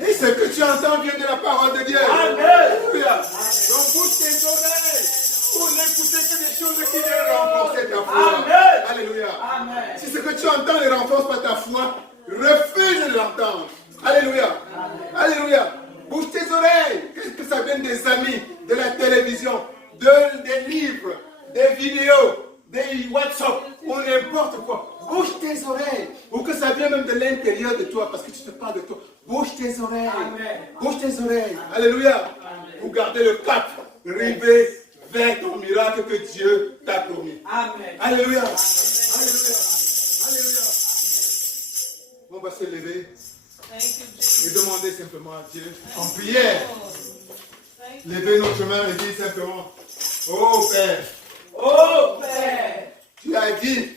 Et ce que tu entends vient de la parole de Dieu. Alléluia. Donc bouge tes oreilles pour n'écouter que des choses qui viennent renforcer ta foi. Amen. Alléluia. Amen. Si ce que tu entends ne renforce pas ta foi, refuse de l'entendre. Alléluia. Alléluia. Bouge tes oreilles. Qu'est-ce que ça vient des amis, de la télévision, des livres, des vidéos, des WhatsApp ou n'importe quoi. Bouge tes oreilles. Ou que ça vient même de l'intérieur de toi parce que tu te parles de toi. Bouge tes oreilles. Amen. Bouge tes oreilles. Alléluia. Pour garder le cap, rivé vers ton miracle que Dieu t'a promis. Amen. Alléluia. Alléluia. Alléluia. On va se lever. Et demandez simplement à Dieu, en prière, levez notre main et dire simplement, oh Père, tu as dit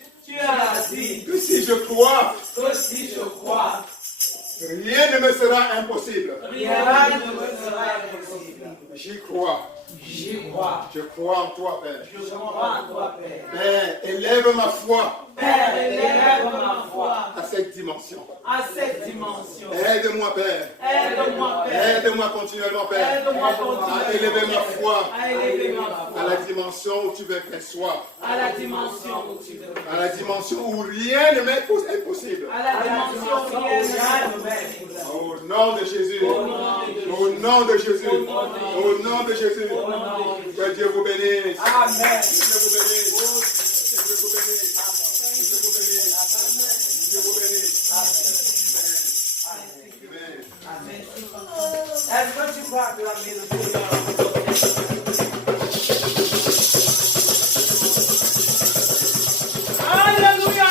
que si je crois, rien ne me sera impossible. J'y crois. Je crois en toi, Père. Père, élève ma foi à cette dimension. Aide-moi, Père. Aide-moi continuellement, Père. À élever ma foi à la dimension où tu veux qu'elle soit. À la dimension où rien ne m'est impossible. Au nom de Jésus. Au nom de Jésus. Au nom de Jésus. Que Dieu vous bénisse. Amen. Que Dieu vous bénisse. Que Dieu vous bénisse. Que Dieu vous bénisse. Que Dieu vous bénisse. Amen. Est-ce que tu peux acclamer le Seigneur? Alléluia.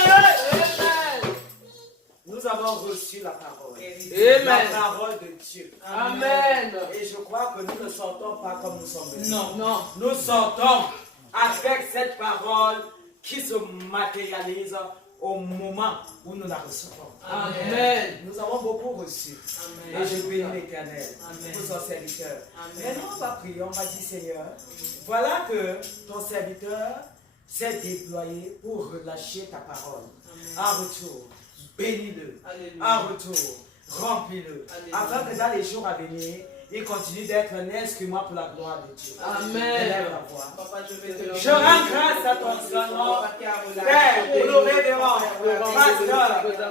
Nous avons reçu la parole. Amen. La parole de Dieu. Amen. Et je crois que nous ne sortons pas comme nous sommes venus. Non. Nous sortons avec cette parole qui se matérialise au moment où nous la recevons. Amen. Nous avons beaucoup reçu. Amen. Et je bénis l'Éternel pour son serviteur. Maintenant, on va prier, on va dire, Seigneur, voilà que ton serviteur s'est déployé pour relâcher ta parole. En retour, bénis-le. En retour, remplis-le. Afin que dans les jours à venir, il continue d'être un instrument pour la gloire de Dieu. Amen. Élève la voix. Papa, Je rends grâce à ton Seigneur, Père, pour nos révérends, Pasteur,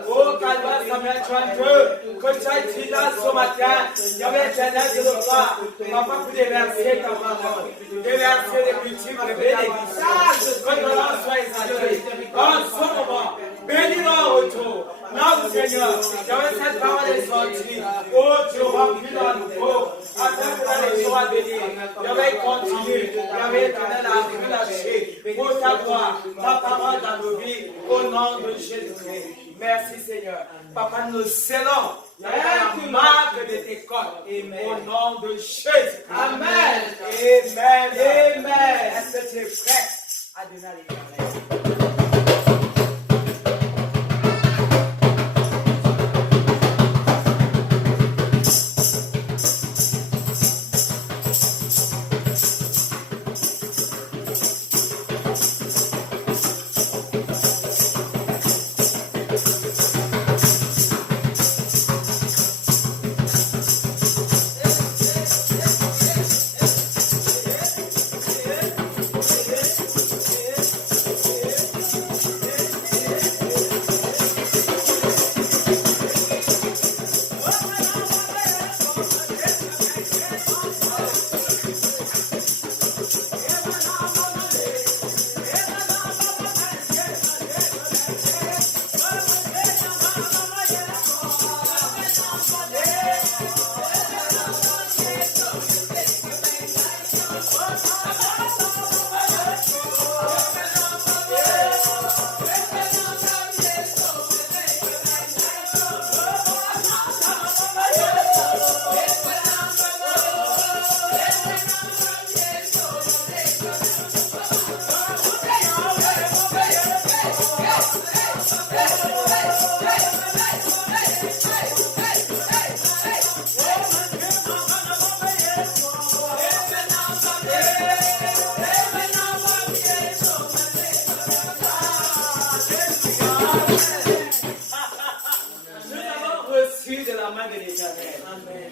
oh Calvaire Samuel 32, que tu as dit là ce matin, il y avait éternel de le croire, Papa, pour déverser ta parole, déverser les cultures, révéler les visages, que ton nom soit exalté. En ce moment, bénis-nous en retour. Non, Seigneur, j'avais cette parole est sortie. Oh, tu remplis dans nouveau. Afin que dans les jours à venir, j'avais continué, j'avais éternel à relâcher pour ta gloire, ta parole dans nos vies, au nom de Jésus-Christ. Merci Seigneur. Papa, nous scellons la marque de tes côtes au nom de Jésus. Amen. Amen. Amen. Est-ce que tu es prêt à donner à l'Éternel?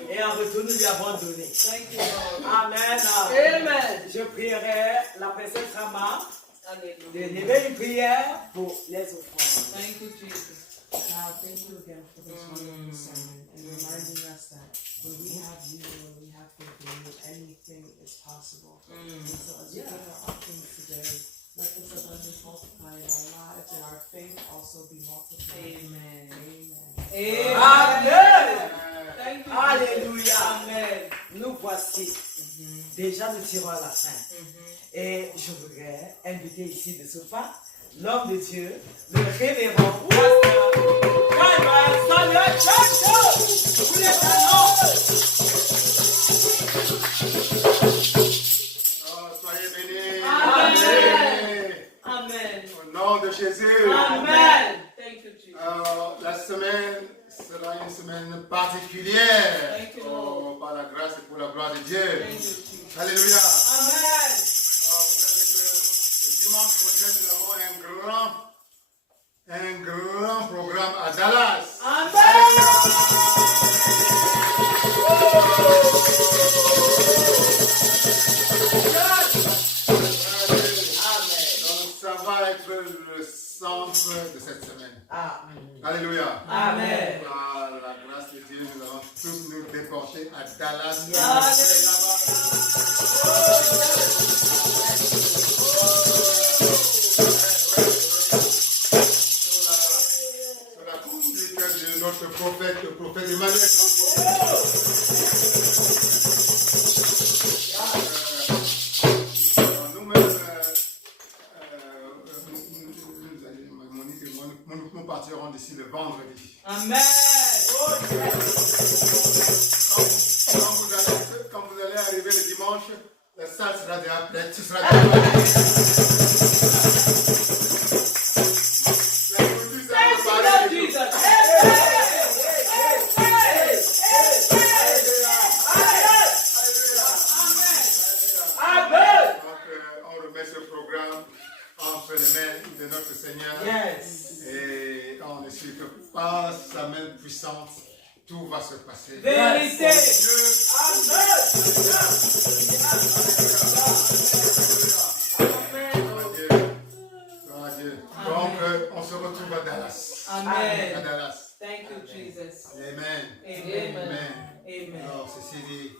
Et en retour, nous lui avons donné. Amen. Amen. Je prierai la personne Rama de lever une prière pour les offrandes. Thank you, Jesus. God, thank you again for this wonderful sermon and reminding us that when we have you, when we have faith in you, anything is possible. And so as we give our offerings today, let this abundance multiply in our lives and our faith also be multiplied. Amen. Amen. Amen. Thank you. Alléluia. Amen. Nous voici. Déjà, nous tirons à la fin. Et je voudrais inviter ici de ce pas l'homme de Dieu, le révérend pasteur Calvin Samuel Chacho. Vous les Soyez bénis. Amen. Amen. Au nom de Jésus. Amen. Thank you, Jesus. La semaine sera une semaine particulière. Thank you, Lord. Par la grâce et pour la gloire de Dieu. Thank you, Jesus. Alléluia. Amen. Vous savez que le dimanche prochain, nous avons un grand programme à Dallas. Donc, ça va être le centre de cette semaine. Alléluia. Amen. Par la grâce de Dieu, nous allons tous nous déporter à Dallas. Sur la conduite de notre prophète, le prophète Emmanuel. Nous partirons d'ici le vendredi. Amen. Quand vous allez arriver le dimanche, la salle sera déjà pleine. Tu seras déjà on remet ce programme entre les mains de notre Seigneur. Yes. Et on est sûr que par sa main puissante, tout va se passer. Vérité. Gloire à Dieu. Donc, on se retrouve à Dallas. Amen. À Dallas. Thank you, Jesus. Amen. Amen. Amen. Amen. Alors, ceci dit,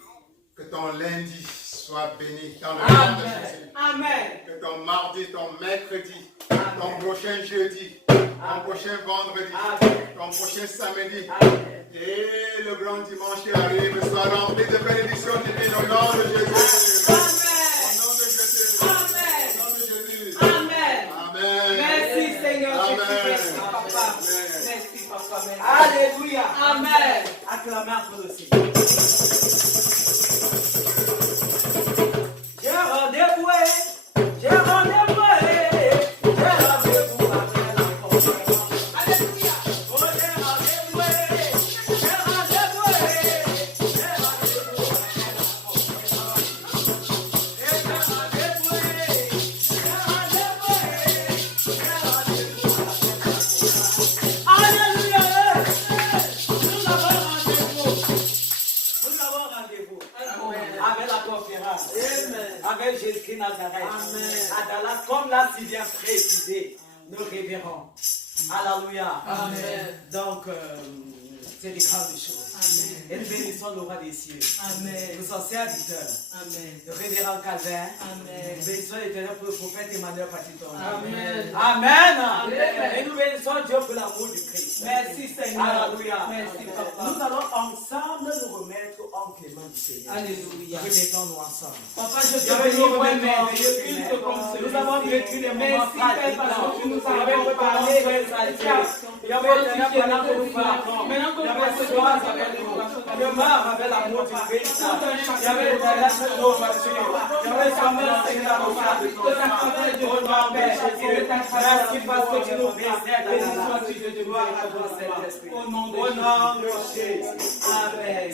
que ton lundi soit béni dans le nom de Jésus. Amen. Que ton mardi, ton mercredi, ton prochain jeudi, ton prochain vendredi, ton prochain samedi et le grand dimanche qui arrive soit rempli de bénédictions divines au nom de Jésus. Au nom de Jésus. Amen. Au nom de Jésus. Amen. Amen. Merci Seigneur Amen. Jésus. Merci Papa. Amen. Merci Papa. Merci. Alléluia. Amen. Acclamez encore le Seigneur. J'ai rendez-vous avec la porte. Alléluia. Oh, j'ai rendez-vous avec la Alléluia. Nous avons rendez-vous. Nous avons rendez-vous avec la conférence. Avec Jésus Nazareth. À Dallas, comme l'a si bien précisé, nous révérons. Alléluia. Amen. Donc, c'est des grandes choses. Amen. Et nous bénissons le roi des cieux. Amen. Nous sommes serviteurs. Amen. Le révérend Calvin. Amen. Nous bénissons l'éternel pour le prophète Emmanuel Patiton. Amen. Amen. Amen. Et nous bénissons Dieu pour l'amour du Christ. Merci Seigneur. Alléluia. Merci Papa. Nous allons ensemble nous remettre au clément du Seigneur. Alléluia. Remettons-nous ensemble. Papa, je te bénis pour un merveilleux culte comme celui-ci. Nous avons vécu les moments Merci Père parce que tu nous as préparé les altaires. Il y avait l'éternel pendant que nous parlons. Maintenant que Il y nous avait ce soir avec nous. Le mort avait l'amour du Christ. Il y avait l'éternel sur nos voitures. Il y avait son mère qui nous a offert de tout. Au nom de Jésus. Merci parce que tu nous préserves. Béni sois-tu de gloire à ton Saint-Esprit. Au nom de Jésus. Amen.